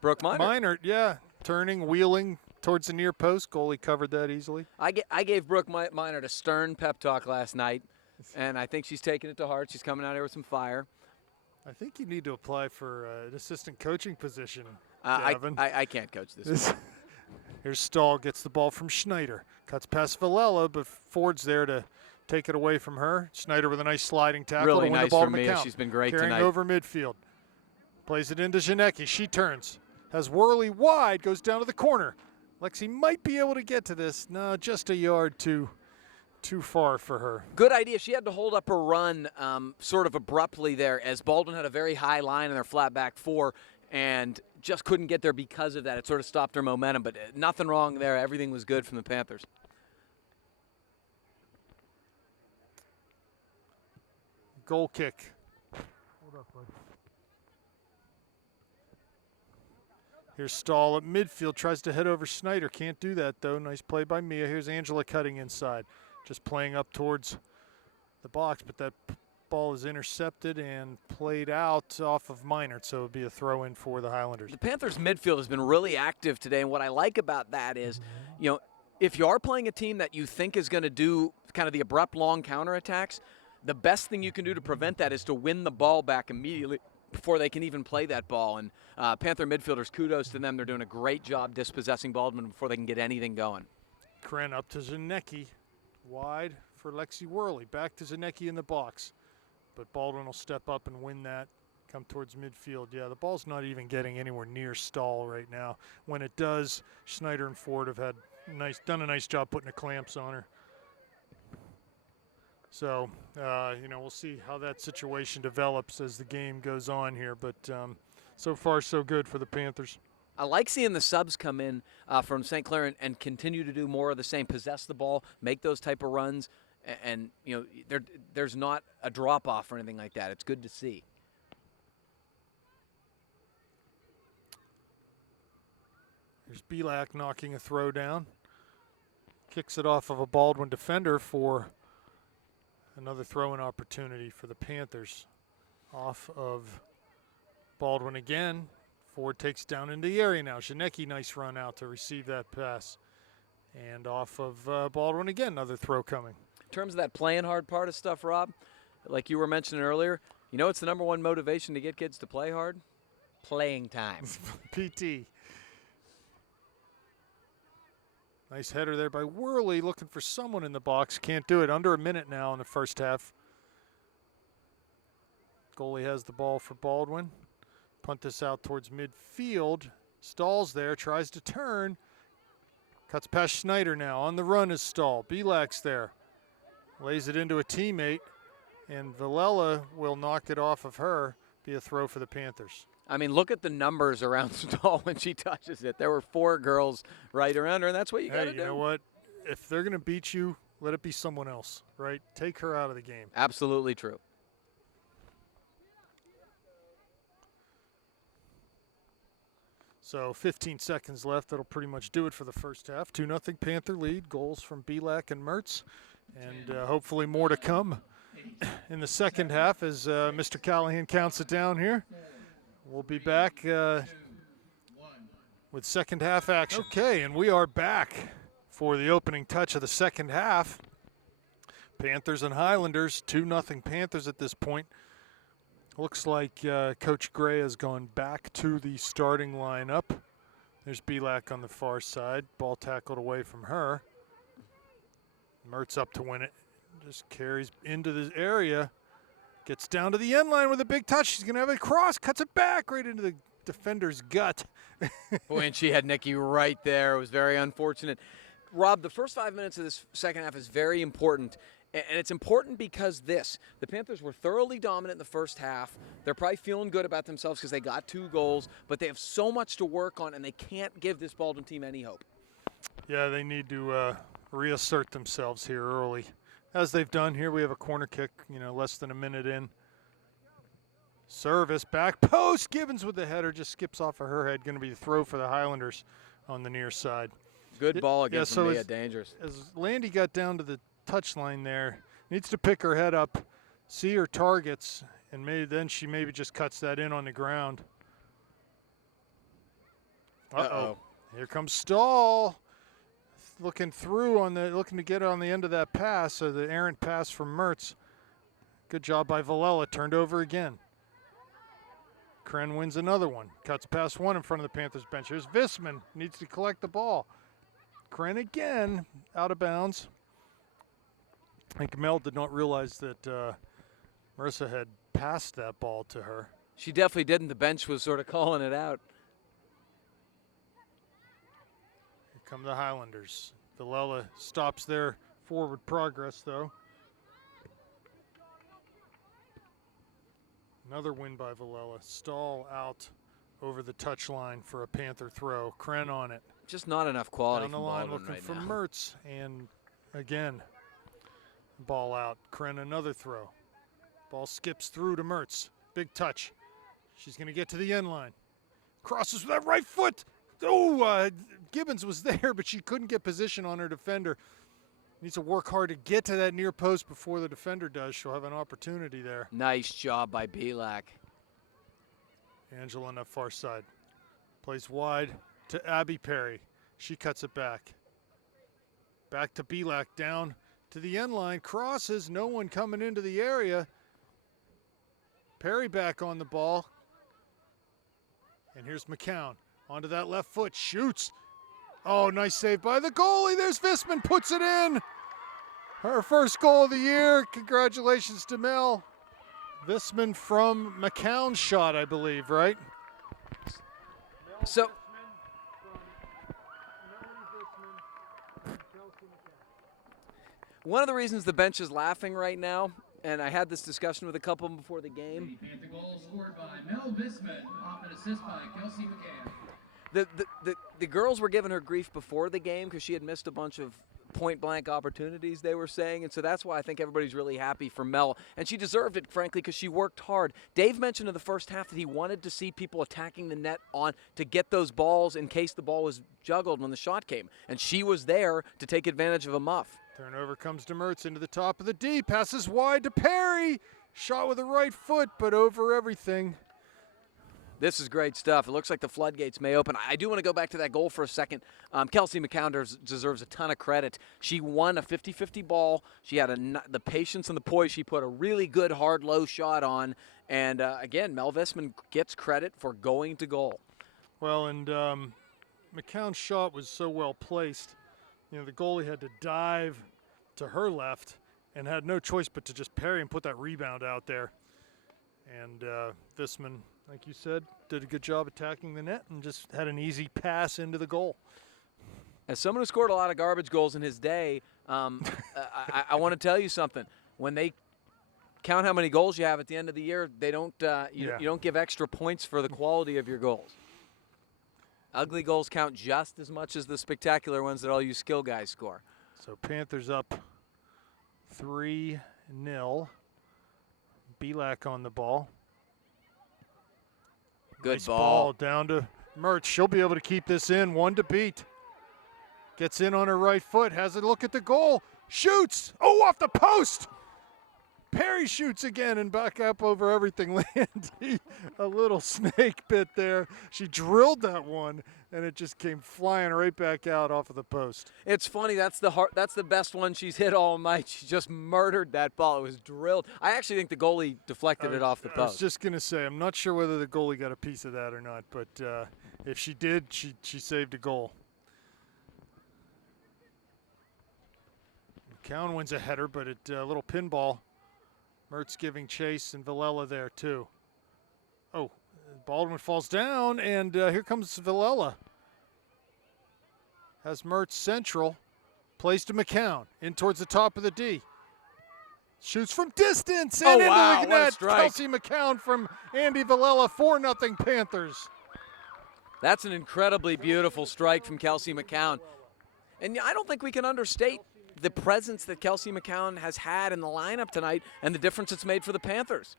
Brooke Minor. Minor, yeah, turning, wheeling towards the near post. Goalie covered that easily. I gave Brooke Minor a stern pep talk last night, and I think she's taking it to heart. She's coming out here with some fire. I think you need to apply for an assistant coaching position, I Gavin. can't coach this. Here's Stahl, gets the ball from Schneider. Cuts past Villela, but Ford's there to take it away from her. Schneider with a nice sliding tackle Really to win nice the ball for to Mia. McCown. She's been great Carrying tonight. over midfield. Plays it into Zanecki. She turns. Has Worley wide, goes down to the corner. Lexi might be able to get to this. No, just a yard too far for her. Good idea. She had to hold up her run sort of abruptly there as Baldwin had a very high line in their flat back 4 and just couldn't get there because of that. It sort of stopped her momentum, but nothing wrong there. Everything was good from the Panthers. Goal kick. Hold up, bud. Here's Stahl at midfield, tries to head over Schneider. Can't do that, though. Nice play by Mia. Here's Angela cutting inside. Just playing up towards the box, but that ball is intercepted and played out off of Minard, so it would be a throw in for the Highlanders. The Panthers midfield has been really active today, and what I like about that is, if you are playing a team that you think is going to do kind of the abrupt long counterattacks, the best thing you can do to prevent that is to win the ball back immediately before they can even play that ball. And Panther midfielders, kudos to them. They're doing a great job dispossessing Baldwin before they can get anything going. Kren up to Zanecki, wide for Lexi Worley. Back to Zanecki in the box. But Baldwin will step up and win that, come towards midfield. Yeah, the ball's not even getting anywhere near Stahl right now. When it does, Schneider and Ford have done a nice job putting the clamps on her. So, we'll see how that situation develops as the game goes on here. But so far, so good for the Panthers. I like seeing the subs come in from St. Clair and continue to do more of the same, possess the ball, make those type of runs. And there's not a drop-off or anything like that. It's good to see. Here's Belak knocking a throw down. Kicks it off of a Baldwin defender for another throw-in opportunity for the Panthers. Off of Baldwin again. Ford takes down into the area now. Zanecki, nice run out to receive that pass. And off of Baldwin again, another throw coming. In terms of that playing hard part of stuff, Rob, like you were mentioning earlier, it's the number one motivation to get kids to play hard? Playing time. PT. Nice header there by Worley, looking for someone in the box. Can't do it. Under a minute now in the first half. Goalie has the ball for Baldwin. Punt this out towards midfield. Stahl's there, tries to turn. Cuts past Schneider now. On the run is Stahl. Belak's there. Lays it into a teammate, and Villela will knock it off of her. Be a throw for the Panthers. I mean, look at the numbers around Stahl when she touches it. There were 4 girls right around her, and that's what you got to do. You know what? If they're going to beat you, let it be someone else, right? Take her out of the game. Absolutely true. So 15 seconds left. That'll pretty much do it for the first half. 2-0 Panther lead. Goals from Belak and Mertz. And hopefully more to come in the second half as Mr. Callahan counts it down here. We'll be back with second half action. Okay, and we are back for the opening touch of the second half. Panthers and Highlanders, 2-0 Panthers at this point. Looks like Coach Gray has gone back to the starting lineup. There's Belak on the far side. Ball tackled away from her. Mertz up to win it. Just carries into the area. Gets down to the end line with a big touch. She's going to have a cross. Cuts it back right into the defender's gut. Boy, and she had Nikki right there. It was very unfortunate. Rob, the first 5 minutes of this second half is very important. And it's important because the Panthers were thoroughly dominant in the first half. They're probably feeling good about themselves because they got 2 goals, but they have so much to work on, and they can't give this Baldwin team any hope. Yeah, they need to reassert themselves here early. As they've done here, we have a corner kick, less than a minute in. Service, back post. Gibbons with the header, just skips off of her head. Going to be a throw for the Highlanders on the near side. Good ball against Mia, dangerous. As Landy got down to the touchline there, needs to pick her head up, see her targets, and then she maybe just cuts that in on the ground. Uh-oh. Here comes Stahl. Looking to get on the end of that pass, so the errant pass from Mertz. Good job by Villela, turned over again. Kren wins another one, cuts past one in front of the Panthers bench. Here's Visman, needs to collect the ball. Kren again, out of bounds. I think Mel did not realize that Marissa had passed that ball to her. She definitely didn't. The bench was sort of calling it out. Come the Highlanders. Villela stops their forward progress, though. Another win by Villela. Stahl out over the touchline for a Panther throw. Kren on it. Just not enough quality down the from line Baldwin looking right for now. Mertz, and again, ball out. Kren another throw. Ball skips through to Mertz. Big touch. She's going to get to the end line. Crosses with that right foot. Oh, Gibbons was there, but she couldn't get position on her defender. Needs to work hard to get to that near post before the defender does. She'll have an opportunity there. Nice job by Belak. Angela on that far side. Plays wide to Abby Perry. She cuts it back. Back to Belak, down to the end line. Crosses, no one coming into the area. Perry back on the ball. And here's McCown. Onto that left foot, shoots. Oh, nice save by the goalie. There's Visman, puts it in. Her first goal of the year. Congratulations to Mel. Visman from McCown's shot, I believe, right? So, one of the reasons the bench is laughing right now, and I had this discussion with a couple of them before the game. Panther goal scored by Mel Visman, off an assist by Kelsey McCann. The girls were giving her grief before the game because she had missed a bunch of point-blank opportunities, they were saying, and so that's why I think everybody's really happy for Mel, and she deserved it, frankly, because she worked hard. Dave mentioned in the first half that he wanted to see people attacking the net on to get those balls in case the ball was juggled when the shot came, and she was there to take advantage of a muff. Turnover comes to Mertz into the top of the D, passes wide to Perry. Shot with the right foot, but over everything. This is great stuff. It looks like the floodgates may open. I do want to go back to that goal for a second. Kelsey McCown deserves a ton of credit. She won a 50-50 ball. She had the patience and the poise. She put a really good hard low shot on. And again, Mel Visman gets credit for going to goal. Well, and McCown's shot was so well placed. You know, the goalie had to dive to her left and had no choice but to just parry and put that rebound out there. And Visman, like you said, did a good job attacking the net and just had an easy pass into the goal. As someone who scored a lot of garbage goals in his day, I want to tell you something. When they count how many goals you have at the end of the year, they don't. You don't give extra points for the quality of your goals. Ugly goals count just as much as the spectacular ones that all you skill guys score. So Panthers up 3-0. Belak on the ball. Good nice ball. Down to Mertz. She'll be able to keep this in. One to beat. Gets in on her right foot. Has a look at the goal. Shoots. Oh, off the post. Perry shoots again and back up over everything. Landy, a little snake bit there. She drilled that one, and it just came flying right back out off of the post. It's funny. That's the best one she's hit all night. She just murdered that ball. It was drilled. I actually think the goalie deflected it off the post. I was just going to say, I'm not sure whether the goalie got a piece of that or not, but if she did, she saved a goal. McCown wins a header, but a little pinball. Mertz giving chase, and Villela there too. Oh, Baldwin falls down, and here comes Villela. Has Mertz central. Plays to McCown. In towards the top of the D. Shoots from distance, and into the net. Kelsey McCown from Andy Villela, 4-0 Panthers. That's an incredibly beautiful strike from Kelsey McCown. And I don't think we can understate the presence that Kelsey McCown has had in the lineup tonight and the difference it's made for the Panthers.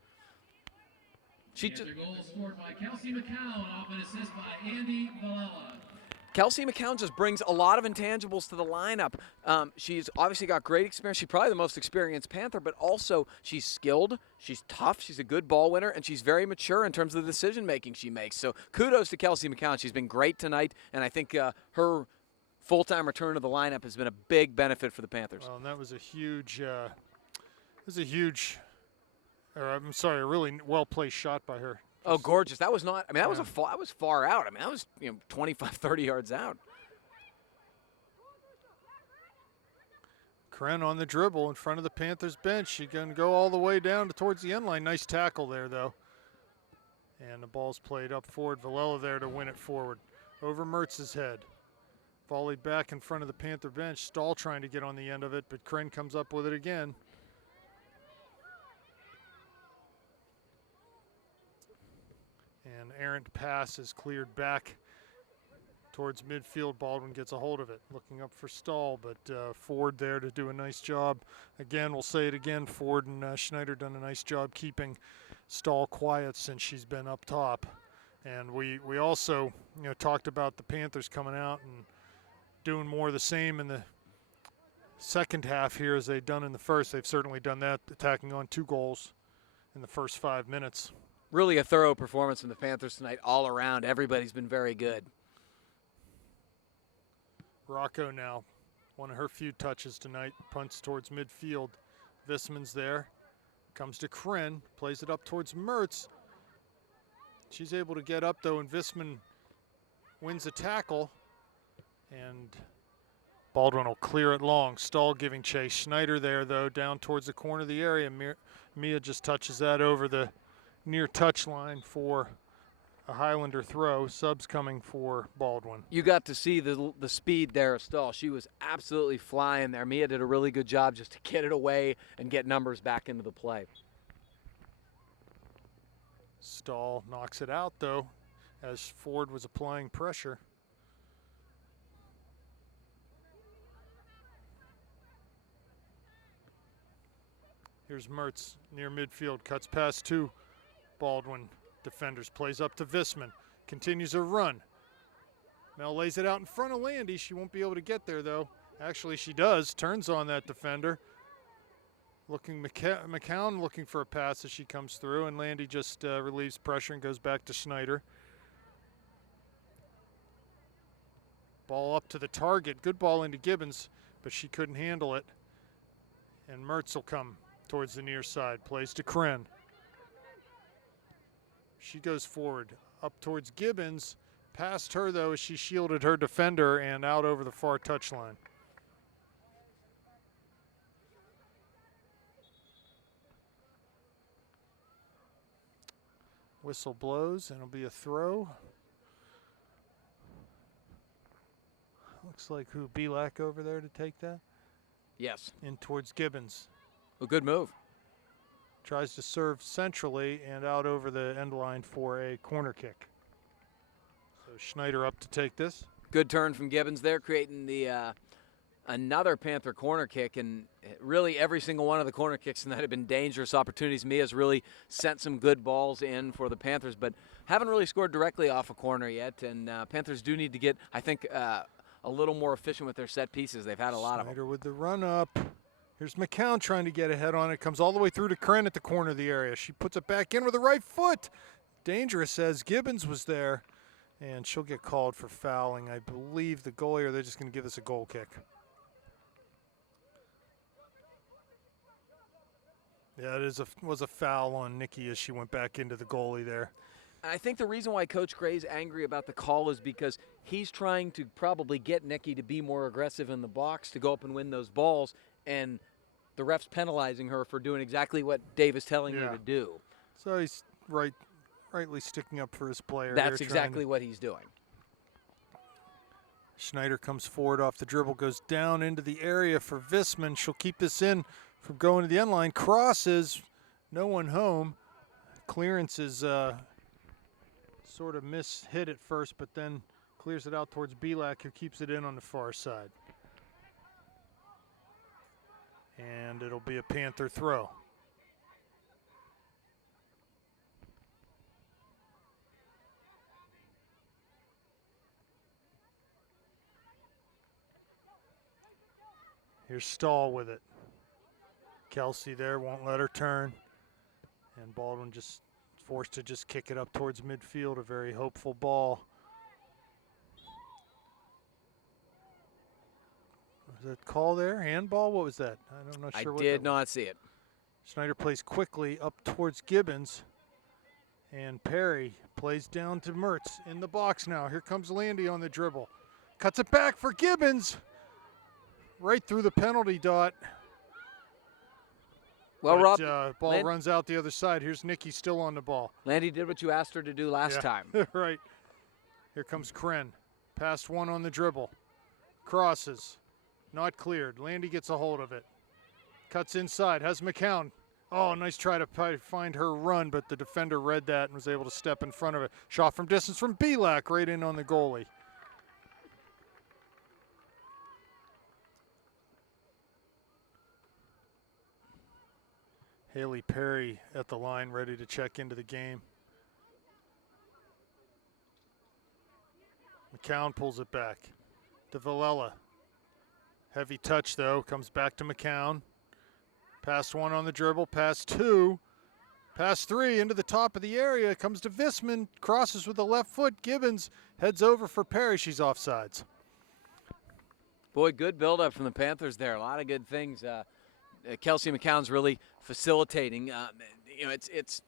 Panther goal scored by Kelsey McCown off an assist by Andy Villela. Kelsey McCown just brings a lot of intangibles to the lineup. She's obviously got great experience. She's probably the most experienced Panther, but also she's skilled, she's tough, she's a good ball winner, and she's very mature in terms of the decision-making she makes. So kudos to Kelsey McCown. She's been great tonight, and I think her full-time return to the lineup has been a big benefit for the Panthers. Well, and that was a really well-placed shot by her. Oh, gorgeous. That was not, I mean, that was far out. I mean, that was 25, 30 yards out. Kren on the dribble in front of the Panthers bench. She can go all the way down towards the end line. Nice tackle there, though. And the ball's played up forward. Villela there to win it forward. Over Mertz's head. Volleyed back in front of the Panther bench. Stahl trying to get on the end of it, but Kren comes up with it again. And errant pass is cleared back towards midfield. Baldwin gets a hold of it. Looking up for Stahl, but Ford there to do a nice job. Again, we'll say it again, Ford and Schneider done a nice job keeping Stahl quiet since she's been up top. And we also talked about the Panthers coming out and doing more of the same in the second half here as they've done in the first. They've certainly done that, attacking on 2 goals in the first 5 minutes. Really a thorough performance from the Panthers tonight all around. Everybody's been very good. Rocco now, one of her few touches tonight, punts towards midfield. Visman's there, comes to Kren, plays it up towards Mertz. She's able to get up though, and Visman wins a tackle, and Baldwin will clear it long. Stahl giving chase. Schneider there though, down towards the corner of the area. Mia just touches that over the near touch line for a Highlander throw. Subs coming for Baldwin. You got to see the speed there of Stahl. She was absolutely flying there. Mia did a really good job just to get it away and get numbers back into the play. Stahl knocks it out though, as Ford was applying pressure. Here's Mertz near midfield, cuts past 2 Baldwin defenders, plays up to Visman, continues her run. Mel lays it out in front of Landy. She won't be able to get there though. Actually she does, turns on that defender. Looking McCown looking for a pass as she comes through, and Landy just relieves pressure and goes back to Schneider. Ball up to the target, good ball into Gibbons, but she couldn't handle it. And Mertz will come towards the near side, plays to Kren. She goes forward, up towards Gibbons, past her though as she shielded her defender and out over the far touchline. Whistle blows and it'll be a throw. Looks like Belak over there to take that? Yes. In towards Gibbons. A good move. Tries to serve centrally and out over the end line for a corner kick. So Schneider up to take this. Good turn from Gibbons there, creating the another Panther corner kick, and really every single one of the corner kicks tonight have been dangerous opportunities. Mia's really sent some good balls in for the Panthers, but haven't really scored directly off a corner yet, and Panthers do need to get, I think, a little more efficient with their set pieces. They've had a lot of them. Schneider with the run up. Here's McCown trying to get ahead on it. Comes all the way through to Kren at the corner of the area. She puts it back in with the right foot. Dangerous as Gibbons was there, and she'll get called for fouling. I believe the goalie, or they're just going to give us a goal kick. Yeah, it was a foul on Nikki as she went back into the goalie there. I think the reason why Coach Gray's angry about the call is because he's trying to probably get Nikki to be more aggressive in the box to go up and win those balls, and the ref's penalizing her for doing exactly what Dave is telling her to do. So he's rightly sticking up for his player. That's exactly what he's doing. Schneider comes forward off the dribble, goes down into the area for Visman. She'll keep this in from going to the end line. Crosses, no one home. Clearance is sort of hit at first, but then clears it out towards Belak, who keeps it in on the far side. And it'll be a Panther throw. Here's Stahl with it. Kelsey there won't let her turn. And Baldwin just forced to just kick it up towards midfield, a very hopeful ball. Was that call there? Handball? What was that? I'm not sure. I did not see it. Schneider plays quickly up towards Gibbons. And Perry plays down to Mertz in the box now. Here comes Landy on the dribble. Cuts it back for Gibbons. Right through the penalty dot. Well, but, Rob, ball runs out the other side. Here's Nikki still on the ball. Landy did what you asked her to do last time. Right. Here comes Kren. Past one on the dribble. Crosses. Not cleared. Landy gets a hold of it. Cuts inside. Has McCown. Oh, nice try to find her run, but the defender read that and was able to step in front of it. Shot from distance from Belak, right in on the goalie. Haley Perry at the line, ready to check into the game. McCown pulls it back to Villela. Heavy touch, though. Comes back to McCown. Pass one on the dribble. Pass two. Pass three into the top of the area. Comes to Visman. Crosses with the left foot. Gibbons heads over for Perry. She's offsides. Boy, good buildup from the Panthers there. A lot of good things. Kelsey McCown's really facilitating. It's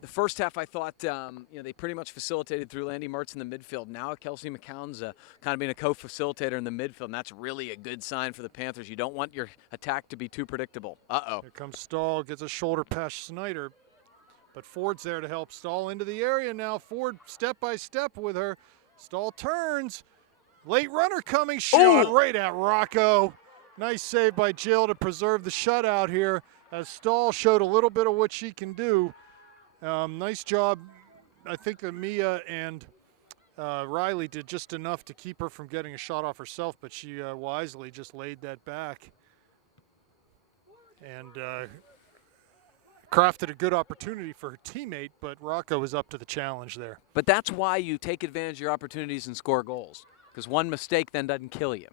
the first half. I thought they pretty much facilitated through Landy Mertz in the midfield. Now Kelsey McCown's kind of being a co-facilitator in the midfield, and that's really a good sign for the Panthers. You don't want your attack to be too predictable. Here comes Stahl, gets a shoulder past Snyder, but Ford's there to help. Stahl into the area now. Ford step by step with her. Stahl turns. Late runner coming, shot right at Rocco. Nice save by Jill to preserve the shutout here as Stahl showed a little bit of what she can do. Nice job. I think that Mia and Riley did just enough to keep her from getting a shot off herself, but she wisely just laid that back and crafted a good opportunity for her teammate, but Rocco was up to the challenge there. But that's why you take advantage of your opportunities and score goals, because one mistake then doesn't kill you.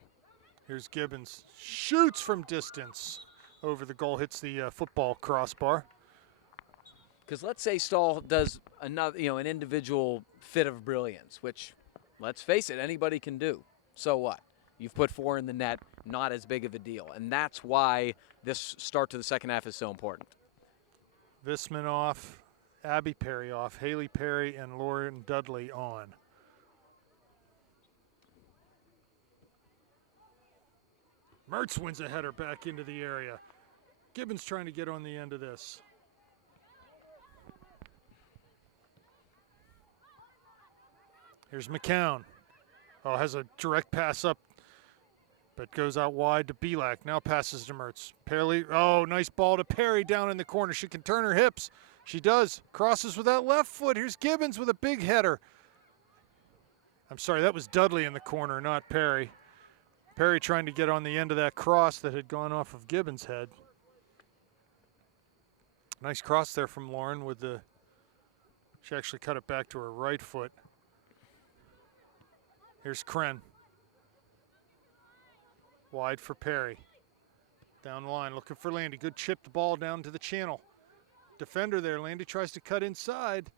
Here's Gibbons. Shoots from distance. Over the goal, hits the football crossbar. Because let's say Stahl does another, an individual fit of brilliance, which, let's face it, anybody can do. So what? You've put 4 in the net, not as big of a deal. And that's why this start to the second half is so important. Visman off, Abby Perry off, Haley Perry and Lauren Dudley on. Mertz wins a header back into the area. Gibbons trying to get on the end of this. Here's McCown. Oh, has a direct pass up, but goes out wide to Belak. Now passes to Mertz. Perry, nice ball to Perry down in the corner. She can turn her hips. She does. Crosses with that left foot. Here's Gibbons with a big header. I'm sorry, that was Dudley in the corner, not Perry. Perry trying to get on the end of that cross that had gone off of Gibbons' head. Nice cross there from Lauren with she actually cut it back to her right foot. Here's Kren. Wide for Perry. Down the line, looking for Landy. Good chip the ball down to the channel. Defender there. Landy tries to cut inside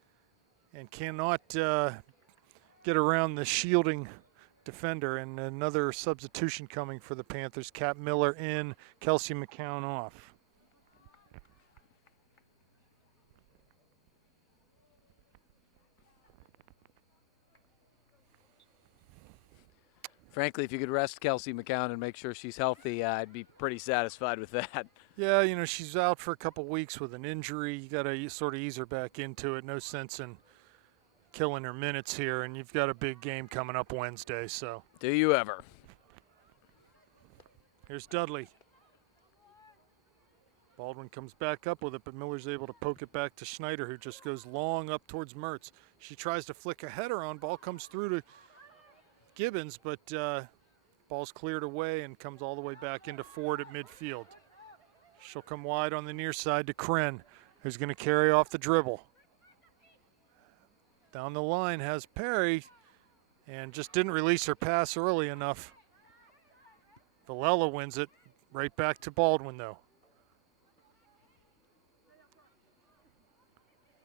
and cannot get around the shielding defender, and another substitution coming for the Panthers. Kat Miller in, Kelsey McCown off. Frankly, if you could rest Kelsey McCown and make sure she's healthy, I'd be pretty satisfied with that. Yeah, she's out for a couple weeks with an injury. You got to sort of ease her back into it. No sense in killing her minutes here, and you've got a big game coming up Wednesday. So do you ever? Here's Dudley. Baldwin comes back up with it, but Miller's able to poke it back to Schneider, who just goes long up towards Mertz. She tries to flick a header on. Ball comes through to Gibbons, but ball's cleared away and comes all the way back into Ford at midfield. She'll come wide on the near side to Kren, who's going to carry off the dribble. Down the line has Perry, and just didn't release her pass early enough. Villela wins it. Right back to Baldwin, though.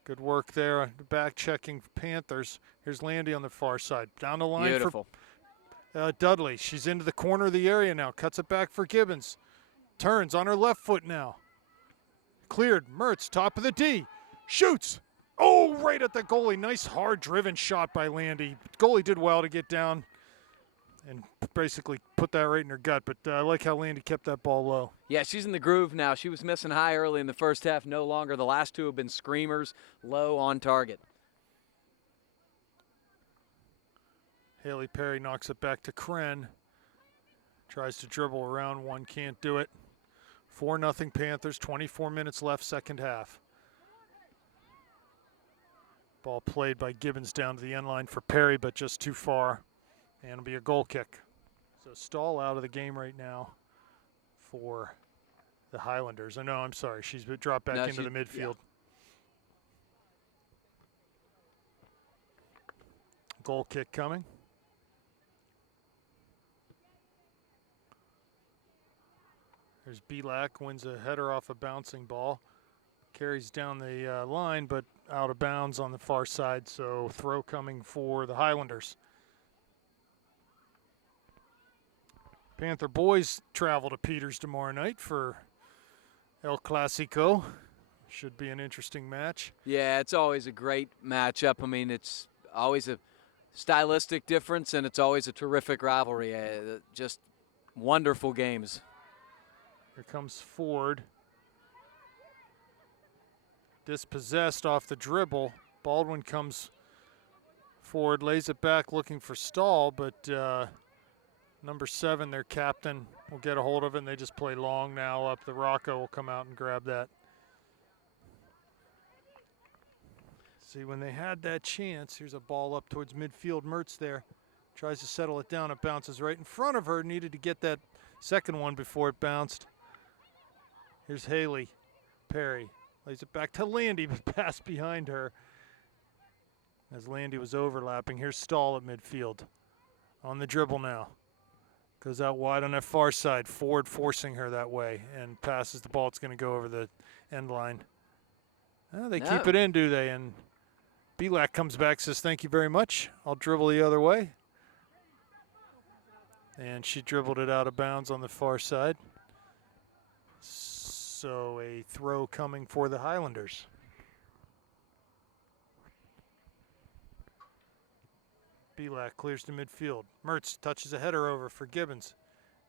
Good work there. Back checking Panthers. Here's Landy on the far side. Down the line Beautiful. for Dudley. She's into the corner of the area now. Cuts it back for Gibbons. Turns on her left foot now. Cleared. Mertz, top of the D. Shoots. Oh, right at the goalie. Nice hard-driven shot by Landy. Goalie did well to get down and basically put that right in her gut. But I like how Landy kept that ball low. Yeah, she's in the groove now. She was missing high early in the first half. No longer. The last two have been screamers, low on target. Haley Perry knocks it back to Kren. Tries to dribble around one, can't do it. 4-0 Panthers, 24 minutes left, second half. Ball played by Gibbons down to the end line for Perry, but just too far. And it'll be a goal kick. So Stahl out of the game right now for the Highlanders. Oh, no, I'm sorry. She's been dropped back into the midfield. Yeah. Goal kick coming. There's Belak, wins a header off a bouncing ball. Carries down the line, but out of bounds on the far side, so throw coming for the Highlanders. Panther boys travel to Peters tomorrow night for El Clasico. Should be an interesting match. Yeah, it's always a great matchup. I mean, it's always a stylistic difference, and it's always a terrific rivalry. Just wonderful games. Here comes Ford. Dispossessed off the dribble. Baldwin comes forward, lays it back looking for Stahl, but number 7, their captain, will get a hold of it, and they just play long now up. The Rocco will come out and grab that. See, when they had that chance, here's a ball up towards midfield. Mertz there tries to settle it down. It bounces right in front of her. Needed to get that second one before it bounced. Here's Haley. Perry lays it back to Landy, but pass behind her as Landy was overlapping. Here's Stahl at midfield. On the dribble now. Goes out wide on that far side. Ford forcing her that way and passes the ball. It's going to go over the end line. They keep it in, do they? And Belak comes back, says, thank you very much. I'll dribble the other way. And she dribbled it out of bounds on the far side. So a throw coming for the Highlanders. Belak clears to midfield. Mertz touches a header over for Gibbons.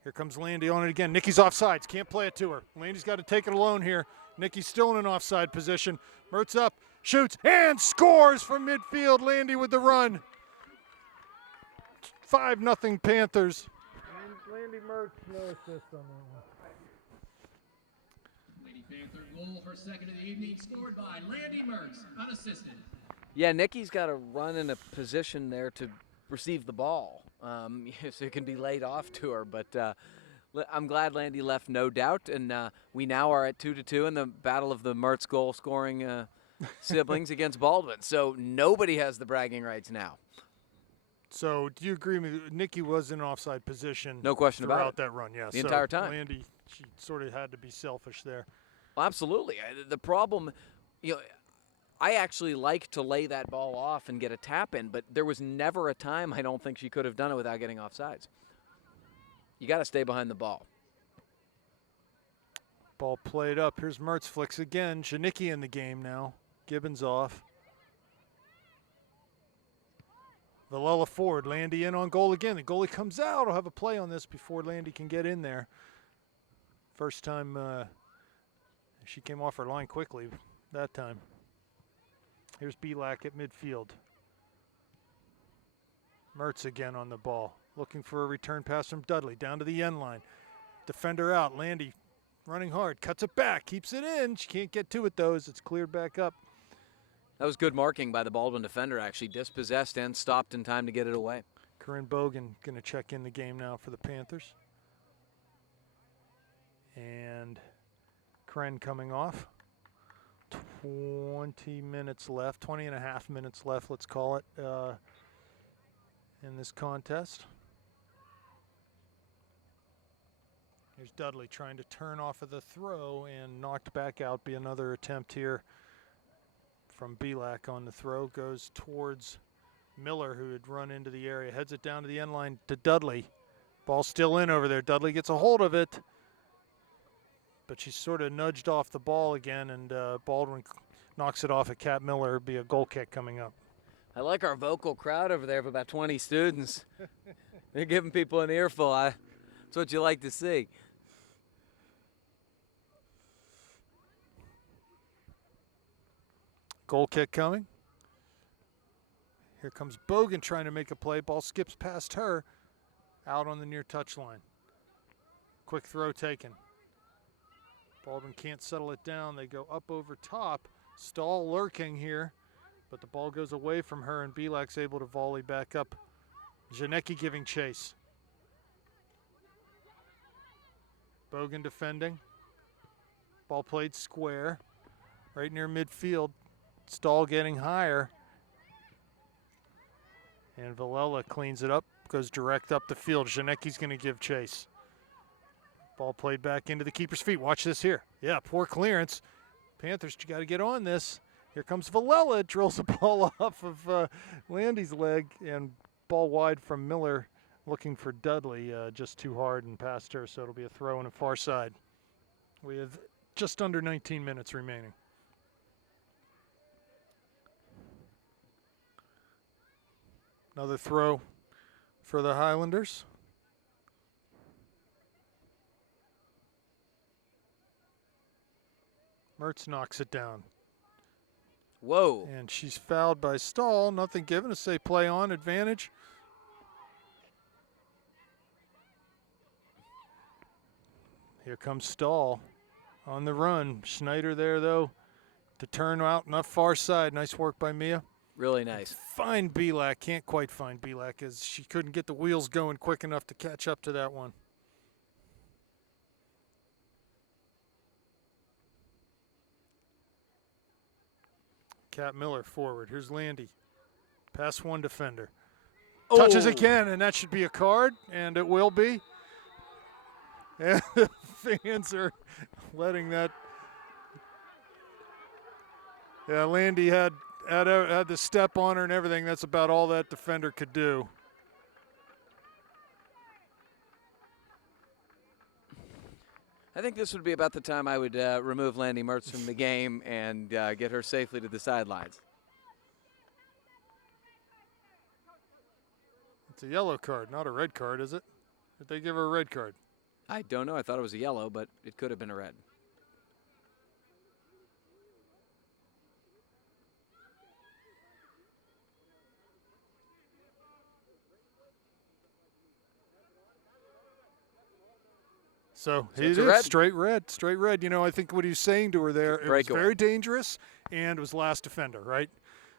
Here comes Landy on it again. Nikki's offsides. Can't play it to her. Landy's got to take it alone here. Nikki's still in an offside position. Mertz up, shoots, and scores from midfield. Landy with the run. 5-0 Panthers. And Landy Mertz, no assist on that one. Lady Panther goal, her second of the evening, scored by Landy Mertz, unassisted. Yeah, Nikki's got to run in a position there to receive the ball, so it can be laid off to her. But I'm glad Landy left, no doubt. And we now are at 2-2 in the battle of the Mertz goal-scoring siblings against Baldwin. So nobody has the bragging rights now. So do you agree with me? Nikki was in offside position. No question about it. Throughout that run, yes. The entire time. Landy, she sort of had to be selfish there. Well, absolutely. The problem, I actually like to lay that ball off and get a tap in, but there was never a time I don't think she could have done it without getting offsides. You got to stay behind the ball. Ball played up. Here's Mertz, flicks again. Janicki in the game now. Gibbons off. Villela forward. Landy in on goal again. The goalie comes out. I'll have a play on this before Landy can get in there. First time she came off her line quickly that time. Here's Belak at midfield. Mertz again on the ball. Looking for a return pass from Dudley. Down to the end line. Defender out. Landy running hard. Cuts it back. Keeps it in. She can't get to it, though, as it's cleared back up. That was good marking by the Baldwin defender, actually. Dispossessed and stopped in time to get it away. Corinne Bogan going to check in the game now for the Panthers. And Kren coming off. 20 minutes left, 20 and a half minutes left, let's call it, in this contest. Here's Dudley trying to turn off of the throw and knocked back out. Be another attempt here from Belak on the throw. Goes towards Miller, who had run into the area. Heads it down to the end line to Dudley. Ball still in over there. Dudley gets a hold of it, but she's sort of nudged off the ball again, and Baldwin knocks it off at Kat Miller. It'll be a goal kick coming up. I like our vocal crowd over there of about 20 students. They're giving people an earful. That's what you like to see. Goal kick coming. Here comes Bogan trying to make a play. Ball skips past her, out on the near touch line. Quick throw taken. Baldwin can't settle it down. They go up over top. Stahl lurking here, but the ball goes away from her, and Belak's able to volley back up. Janicki giving chase. Bogan defending. Ball played square, right near midfield. Stahl getting higher. And Villela cleans it up, goes direct up the field. Janicki's going to give chase. Ball played back into the keeper's feet. Watch this here. Yeah, poor clearance. Panthers, you got to get on this. Here comes Villela, drills the ball off of Landy's leg, and ball wide from Miller, looking for Dudley, just too hard and past her, so it'll be a throw on the far side. We have just under 19 minutes remaining. Another throw for the Highlanders. Mertz knocks it down. Whoa. And she's fouled by Stahl. Nothing given. To say play on, advantage. Here comes Stahl on the run. Schneider there, though, to turn out on the far side. Nice work by Mia. Really nice. Fine Belak. Can't quite find Belak as she couldn't get the wheels going quick enough to catch up to that one. Kat Miller forward. Here's Landy. Pass one defender. Touches again, and that should be a card, and it will be. And the fans are letting that. Yeah, Landy had the step on her and everything. That's about all that defender could do. I think this would be about the time I would remove Landy Mertz from the game and get her safely to the sidelines. It's a yellow card, not a red card, is it? Did they give her a red card? I don't know. I thought it was a yellow, but it could have been a red. So So it it's a is red. straight red. You know, I think what he was saying to her there, it was Breakaway. very dangerous and it was last defender, right?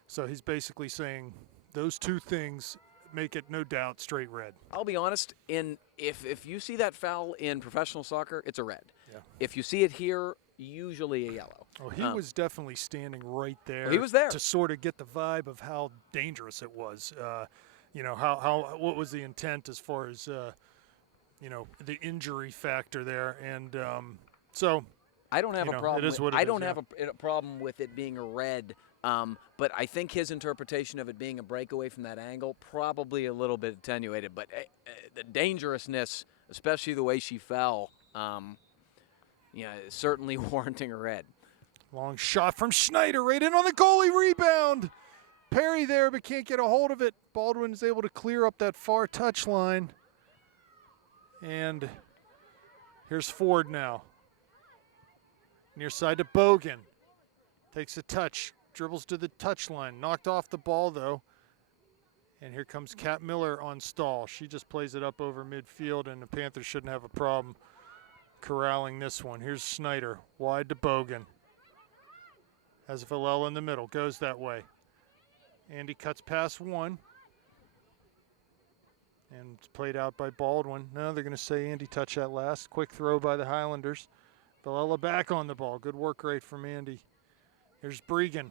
So he's basically saying those two things make it no doubt straight red. I'll be honest, if you see that foul in professional soccer, it's a red. Yeah. If you see it here, usually a yellow. Oh, he was definitely standing right there. He was there. To sort of get the vibe of how dangerous it was. You know, what was the intent as far as you know, the injury factor there, and so I don't have a problem. It is what it I is, don't yeah. have a problem with it being a red, but I think his interpretation of it being a breakaway from that angle probably a little bit attenuated. But the dangerousness, especially the way she fell, is certainly warranting a red. Long shot from Schneider right in on the goalie rebound. Perry there, but can't get a hold of it. Baldwin is able to clear up that far touch line. And here's Ford now. Near side to Bogan. Takes a touch. Dribbles to the touch line. Knocked off the ball, though. And here comes Kat Miller on Stahl. She just plays it up over midfield, and the Panthers shouldn't have a problem corralling this one. Here's Schneider. Wide to Bogan. Has Villela in the middle. Goes that way. Andy cuts past one. And it's played out by Baldwin. No, they're going to say Andy touched that last. Quick throw by the Highlanders. Villela back on the ball. Good work rate from Andy. Here's Bregan.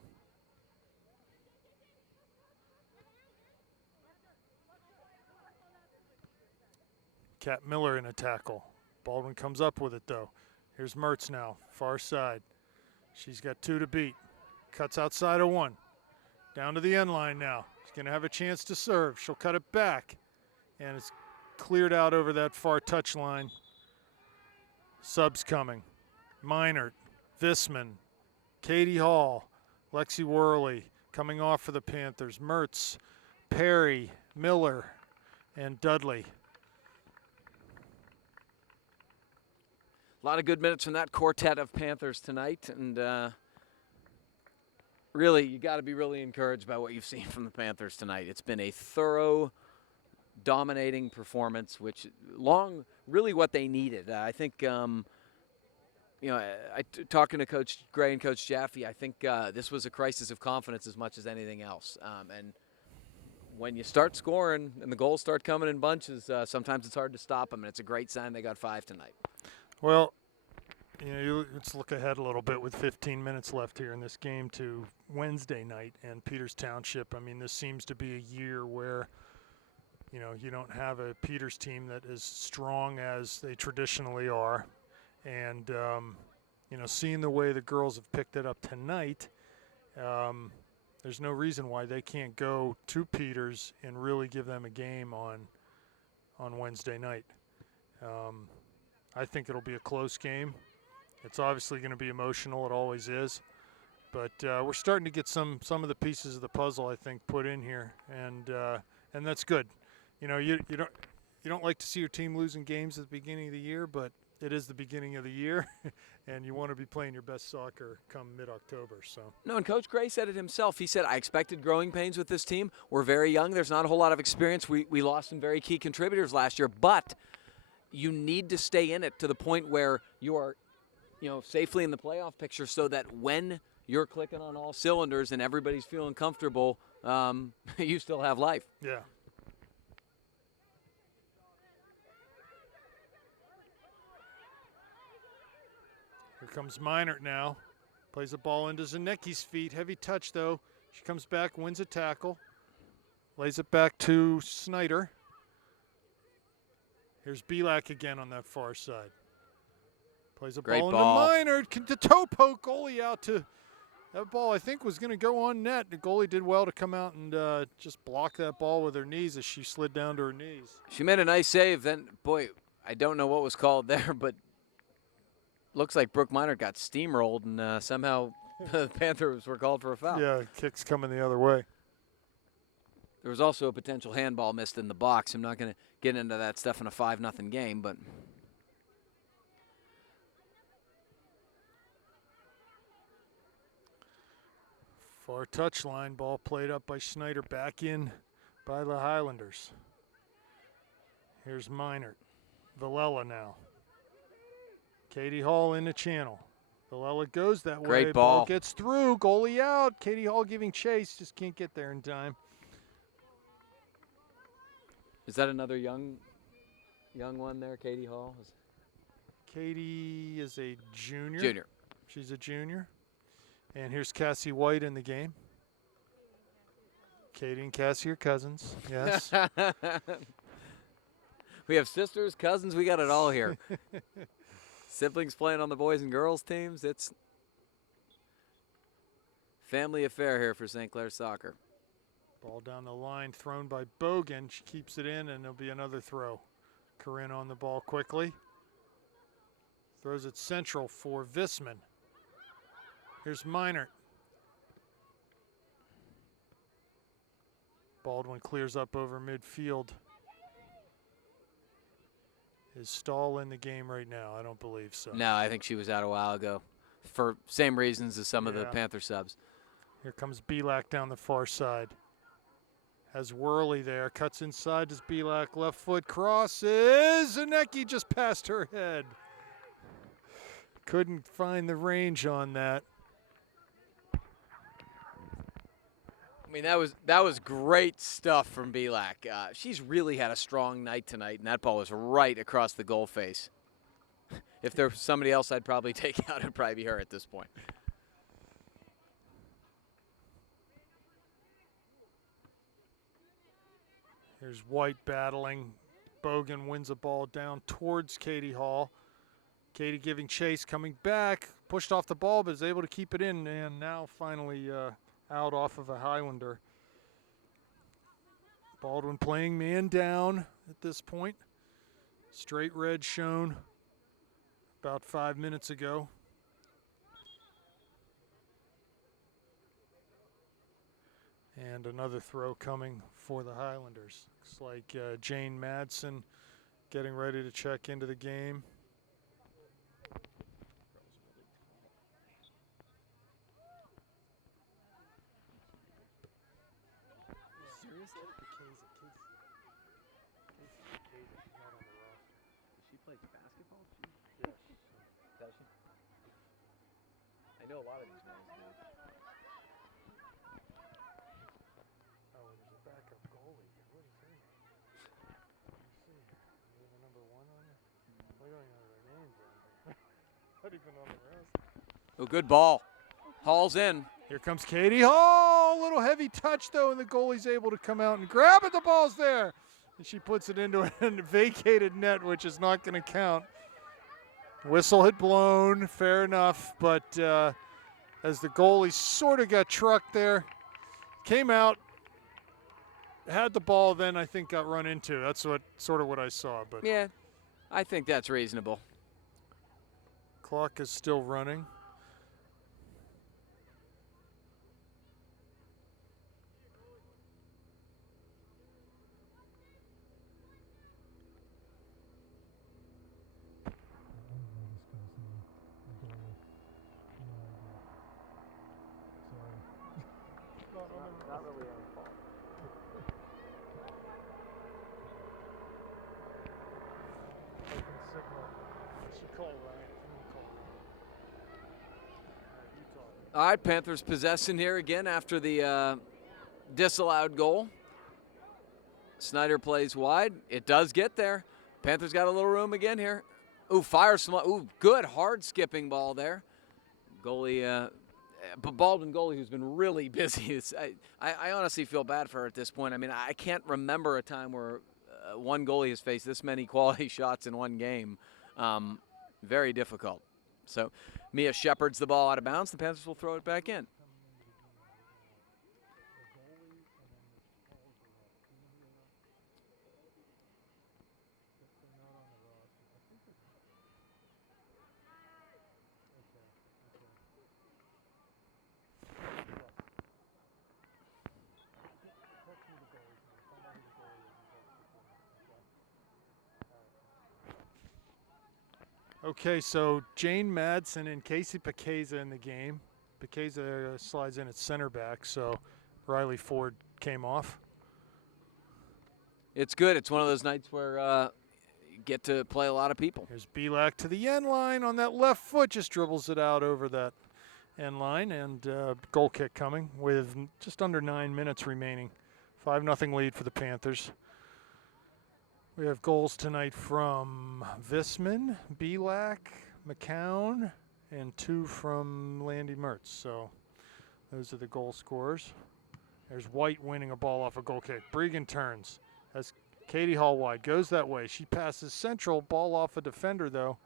Kat Miller in a tackle. Baldwin comes up with it, though. Here's Mertz now, far side. She's got two to beat. Cuts outside of one. Down to the end line now. She's going to have a chance to serve. She'll cut it back. And it's cleared out over that far touch line. Subs coming. Meinert, Visman, Katie Hall, Lexi Worley coming off for the Panthers. Mertz, Perry, Miller, and Dudley. A lot of good minutes from that quartet of Panthers tonight, and really, you got to be really encouraged by what you've seen from the Panthers tonight. It's been a thorough, dominating performance, which really what they needed. I think, talking to Coach Gray and Coach Jaffe, I think this was a crisis of confidence as much as anything else. And when you start scoring and the goals start coming in bunches, sometimes it's hard to stop them, and it's a great sign they got 5 tonight. Well, let's look ahead a little bit with 15 minutes left here in this game to Wednesday night and Peters Township. I mean, this seems to be a year where You know, you don't have a Peters team that is strong as they traditionally are. And, you know, seeing the way the girls have picked it up tonight, there's no reason why they can't go to Peters and really give them a game on Wednesday night. I think it'll be a close game. It's obviously going to be emotional. It always is. But we're starting to get some of the pieces of the puzzle, I think, put in here, and that's good. You know, you don't like to see your team losing games at the beginning of the year, but it is the beginning of the year, and you want to be playing your best soccer come mid-October. So. No, and Coach Gray said it himself. He said, I expected growing pains with this team. We're very young. There's not a whole lot of experience. We lost some very key contributors last year, but you need to stay in it to the point where you are, you know, safely in the playoff picture so that when you're clicking on all cylinders and everybody's feeling comfortable, you still have life. Yeah. Here comes Minert now. Plays a ball into Zanecki's feet. Heavy touch, though. She comes back, wins a tackle. Lays it back to Snyder. Here's Belak again on that far side. Plays a ball into Minert. The toe poke goalie out to that ball. I think was going to go on net. The goalie did well to come out and just block that ball with her knees as she slid down to her knees. She made a nice save. Then, boy, I don't know what was called there, but looks like Brooke Minert got steamrolled, and somehow the Panthers were called for a foul. Yeah, kick's coming the other way. There was also a potential handball missed in the box. I'm not going to get into that stuff in a 5-0 game, but far touchline, ball played up by Snyder, back in by the Highlanders. Here's Minert. Villela now. Katie Hall in the channel. Villela goes that way. Great ball. Gets through. Goalie out. Katie Hall giving chase. Just can't get there in time. Is that another young one there, Katie Hall? Katie is a junior. Junior. She's a junior. And here's Cassie White in the game. Katie and Cassie are cousins. Yes. We have sisters, cousins. We got it all here. Siblings playing on the boys and girls teams. It's family affair here for St. Clair soccer. Ball down the line, thrown by Bogan. She keeps it in, and there'll be another throw. Corinne on the ball quickly. Throws it central for Visman. Here's Minert. Baldwin clears up over midfield. Is Stahl in the game right now? I don't believe so. No, I think she was out a while ago for same reasons as some of the Panther subs. Here comes Belak down the far side. Has Worley there, cuts inside, does Belak, left foot crosses, Zanecki just past her head. Couldn't find the range on that. I mean, that was great stuff from Belak. She's really had a strong night tonight, and that ball was right across the goal face. If there was somebody else I'd probably take out, it'd probably be her at this point. Here's White battling. Bogan wins a ball down towards Katie Hall. Katie giving chase, coming back, pushed off the ball, but is able to keep it in, and now finally out off of a Highlander. Baldwin playing man down at this point. Straight red shown about 5 minutes ago. And another throw coming for the Highlanders. Looks like Jane Madsen getting ready to check into the game. She plays basketball? Yes. Does she? I know a lot of these ones do. Oh, there's a backup goalie. What is her name? Let me see. Is there the number 1 on there? We don't even know their names on there. Not even on the rest. Oh, good ball. Hall's in. Here comes Katie Hall. Little heavy touch, though, and the goalie's able to come out and grab it. The ball's there. She puts it into a vacated net, which is not going to count. Whistle had blown, fair enough, but as the goalie sort of got trucked there, came out, had the ball, then I think got run into. That's what I saw. But Yeah, I think that's reasonable. Clock is still running. Not really any fault. All right, Panthers possession here again after the disallowed goal. Snyder plays wide. It does get there. Panthers got a little room again here. Ooh, ooh, good hard skipping ball there. Goalie, Baldwin goalie who's been really busy. I honestly feel bad for her at this point. I mean, I can't remember a time where one goalie has faced this many quality shots in one game. Very difficult. So Mia shepherds the ball out of bounds. The Panthers will throw it back in. Okay, so Jane Madsen and Casey Pekeza in the game. Pekeza slides in at center back, so Riley Ford came off. It's good. It's one of those nights where you get to play a lot of people. Here's Belak to the end line on that left foot, just dribbles it out over that end line, and goal kick coming with just under 9 minutes remaining. 5-0 lead for the Panthers. We have goals tonight from Visman, Belak, McCown, and 2 from Landy Mertz. So those are the goal scorers. There's White winning a ball off a goal kick. Bregan turns. Has Katie Hall wide. Goes that way. She passes central. Ball off a defender, though.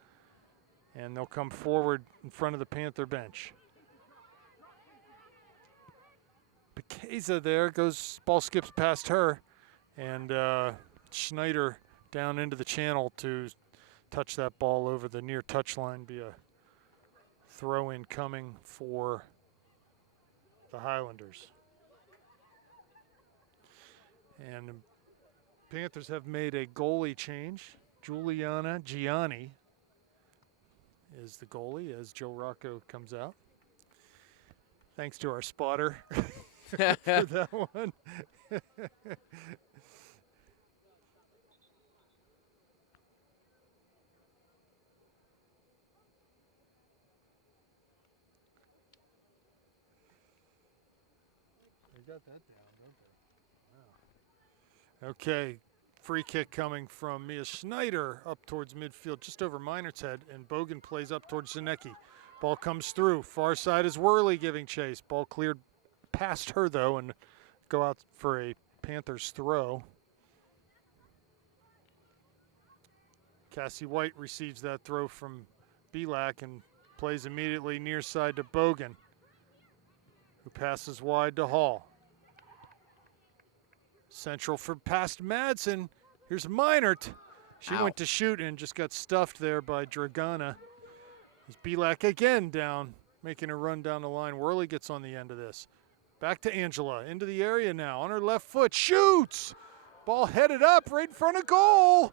And they'll come forward in front of the Panther bench. Pekeza there goes. Ball skips past her. And Schneider down into the channel to touch that ball over the near touchline. Be a throw-in coming for the Highlanders. And the Panthers have made a goalie change. Juliana Gianni is the goalie as Joe Rocco comes out. Thanks to our spotter for that one. They got that down, don't they? Wow. Okay, free kick coming from Mia Schneider up towards midfield, just over Minert's head, and Bogan plays up towards Zanecki. Ball comes through. Far side is Worley giving chase. Ball cleared past her, though, and go out for a Panthers throw. Cassie White receives that throw from Belak and plays immediately near side to Bogan, who passes wide to Hall. Central for past Madsen. Here's Meinert. She went to shoot and just got stuffed there by Dragana. There's Belak again down, making a run down the line. Worley gets on the end of this. Back to Angela, into the area now, on her left foot, shoots! Ball headed up right in front of goal.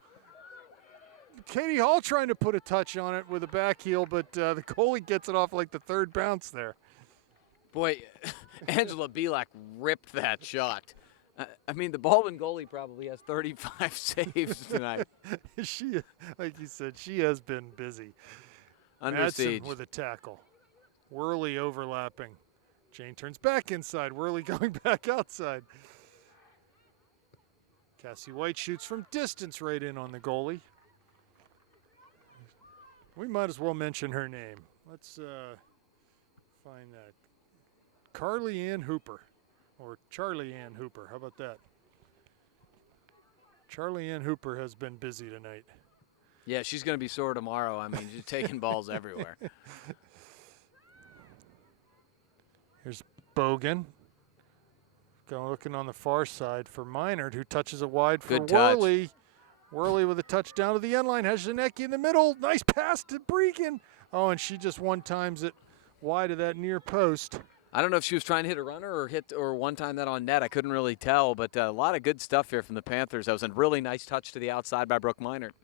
Katie Hall trying to put a touch on it with a back heel, but the goalie gets it off like the third bounce there. Boy, Angela Belak ripped that shot. I mean, the Baldwin goalie probably has 35 saves tonight. She, like you said, she has been busy. Under Madsen siege. with a tackle. Worley overlapping. Jane turns back inside. Worley going back outside. Cassie White shoots from distance right in on the goalie. We might as well mention her name. Let's find that. Carly Ann Hooper. Or Charlie Ann Hooper. How about that? Charlie Ann Hooper has been busy tonight. Yeah, she's going to be sore tomorrow. I mean, she's taking balls everywhere. Here's Bogan. Looking on the far side for Minard, who touches it wide for Good touch. Worley. Worley with a touchdown to the end line. Has Janicki in the middle. Nice pass to Bregan. Oh, and she just one times it wide of that near post. I don't know if she was trying to hit a runner or one time that on net. I couldn't really tell, but a lot of good stuff here from the Panthers. That was a really nice touch to the outside by Brooke Minard.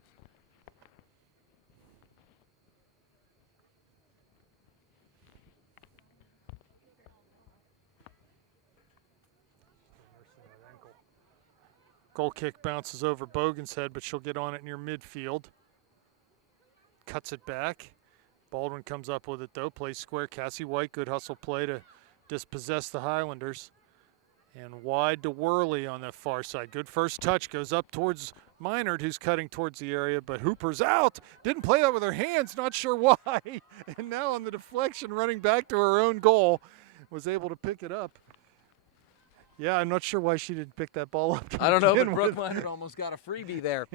Goal kick bounces over Bogan's head, but she'll get on it near midfield. Cuts it back. Baldwin comes up with it, though. Plays square. Cassie White, good hustle play to dispossess the Highlanders. And wide to Worley on the far side. Good first touch. Goes up towards Minard, who's cutting towards the area, but Hooper's out. Didn't play that with her hands. Not sure why. And now on the deflection, running back to her own goal, was able to pick it up. Yeah, I'm not sure why she didn't pick that ball up. I don't know, but Brooke Minard almost got a freebie there.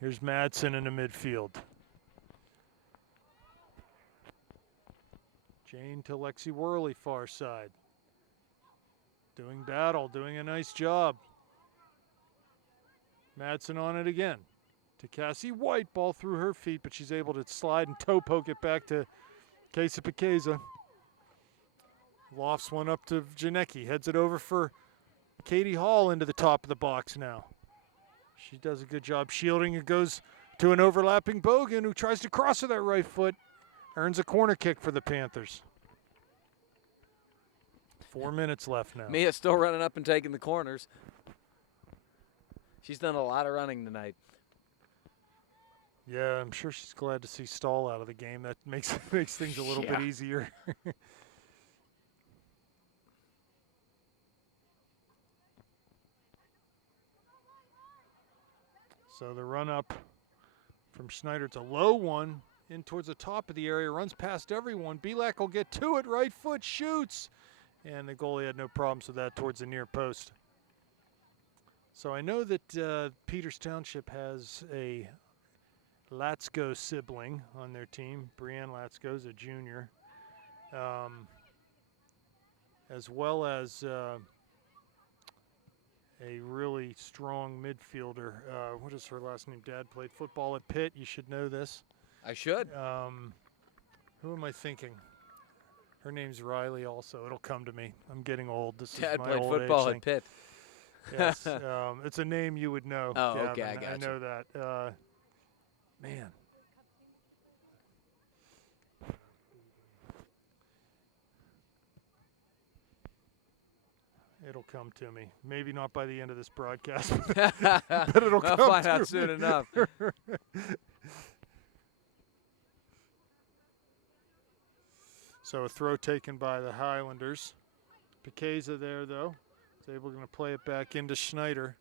Here's Madsen in the midfield. Jane to Lexi Worley, far side. Doing battle, doing a nice job. Madsen on it again. To Cassie White, ball through her feet, but she's able to slide and toe poke it back to Casey Pekeza. Lofts one up to Janicki, heads it over for Katie Hall into the top of the box now. She does a good job shielding. It goes to an overlapping Bogan who tries to cross with that right foot. Earns a corner kick for the Panthers. 4 minutes left now. Mia's still running up and taking the corners. She's done a lot of running tonight. Yeah, I'm sure she's glad to see Stahl out of the game. That makes things a little bit easier. So the run up from Schneider, it's a low one in towards the top of the area, runs past everyone. Belak will get to it, right foot, shoots. And the goalie had no problems with that towards the near post. So I know that Peters Township has a Latsko sibling on their team. Brianne Latsko is a junior. As well as a really strong midfielder. What is her last name? Dad played football at Pitt. You should know this. I should. Who am I thinking? Her name's Riley also. It'll come to me. I'm getting old. This Dad is my played old football age at Pitt. Yes. It's a name you would know. Oh, Gavin. okay, I got I you. know that. Man. It'll come to me. Maybe not by the end of this broadcast, but it'll come I'll find to out me. soon enough. So a throw taken by the Highlanders. Pekeza there, though. Is able to play it back into Schneider.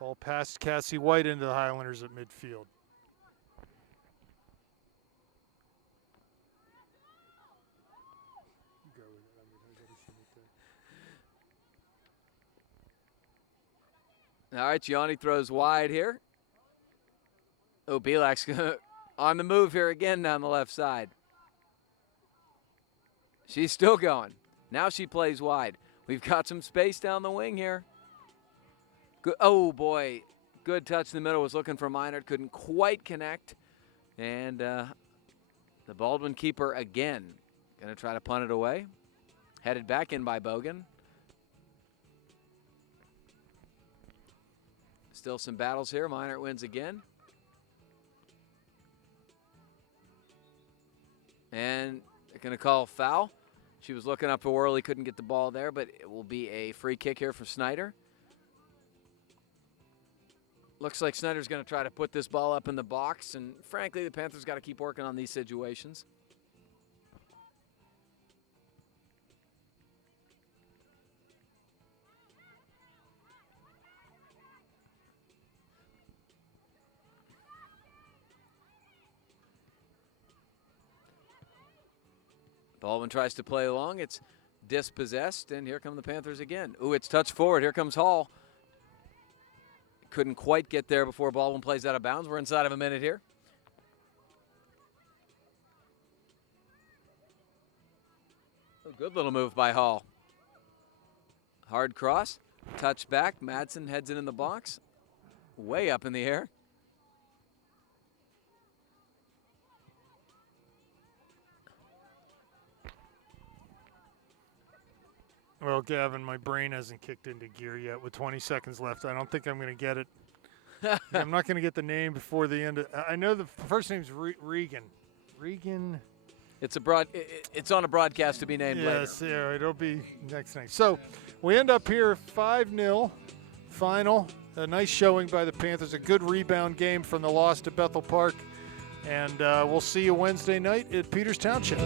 Ball past Cassie White into the Highlanders at midfield. All right, Gianni throws wide here. Oh, Belak's on the move here again down the left side. She's still going. Now she plays wide. We've got some space down the wing here. Good. Oh, boy. Good touch in the middle. Was looking for Minard. Couldn't quite connect. And the Baldwin keeper again. Going to try to punt it away. Headed back in by Bogan. Still some battles here. Minard wins again. And they're going to call foul. She was looking up for Worley, couldn't get the ball there, but it will be a free kick here for Snyder. Looks like Snyder's going to try to put this ball up in the box, and frankly, the Panthers got to keep working on these situations. Baldwin tries to play along. It's dispossessed, and here come the Panthers again. Ooh, it's touched forward. Here comes Hall. Couldn't quite get there before Baldwin plays out of bounds. We're inside of a minute here. A good little move by Hall. Hard cross, touch back. Madsen heads it in the box. Way up in the air. Well, Gavin, my brain hasn't kicked into gear yet with 20 seconds left. I don't think I'm going to get it. I'm not going to get the name before the end. I know the first name's Regan. Regan. It's on a broadcast to be named later. Yes, yeah, it'll be next night. So we end up here 5-0 final. A nice showing by the Panthers. A good rebound game from the loss to Bethel Park. And we'll see you Wednesday night at Peters Township.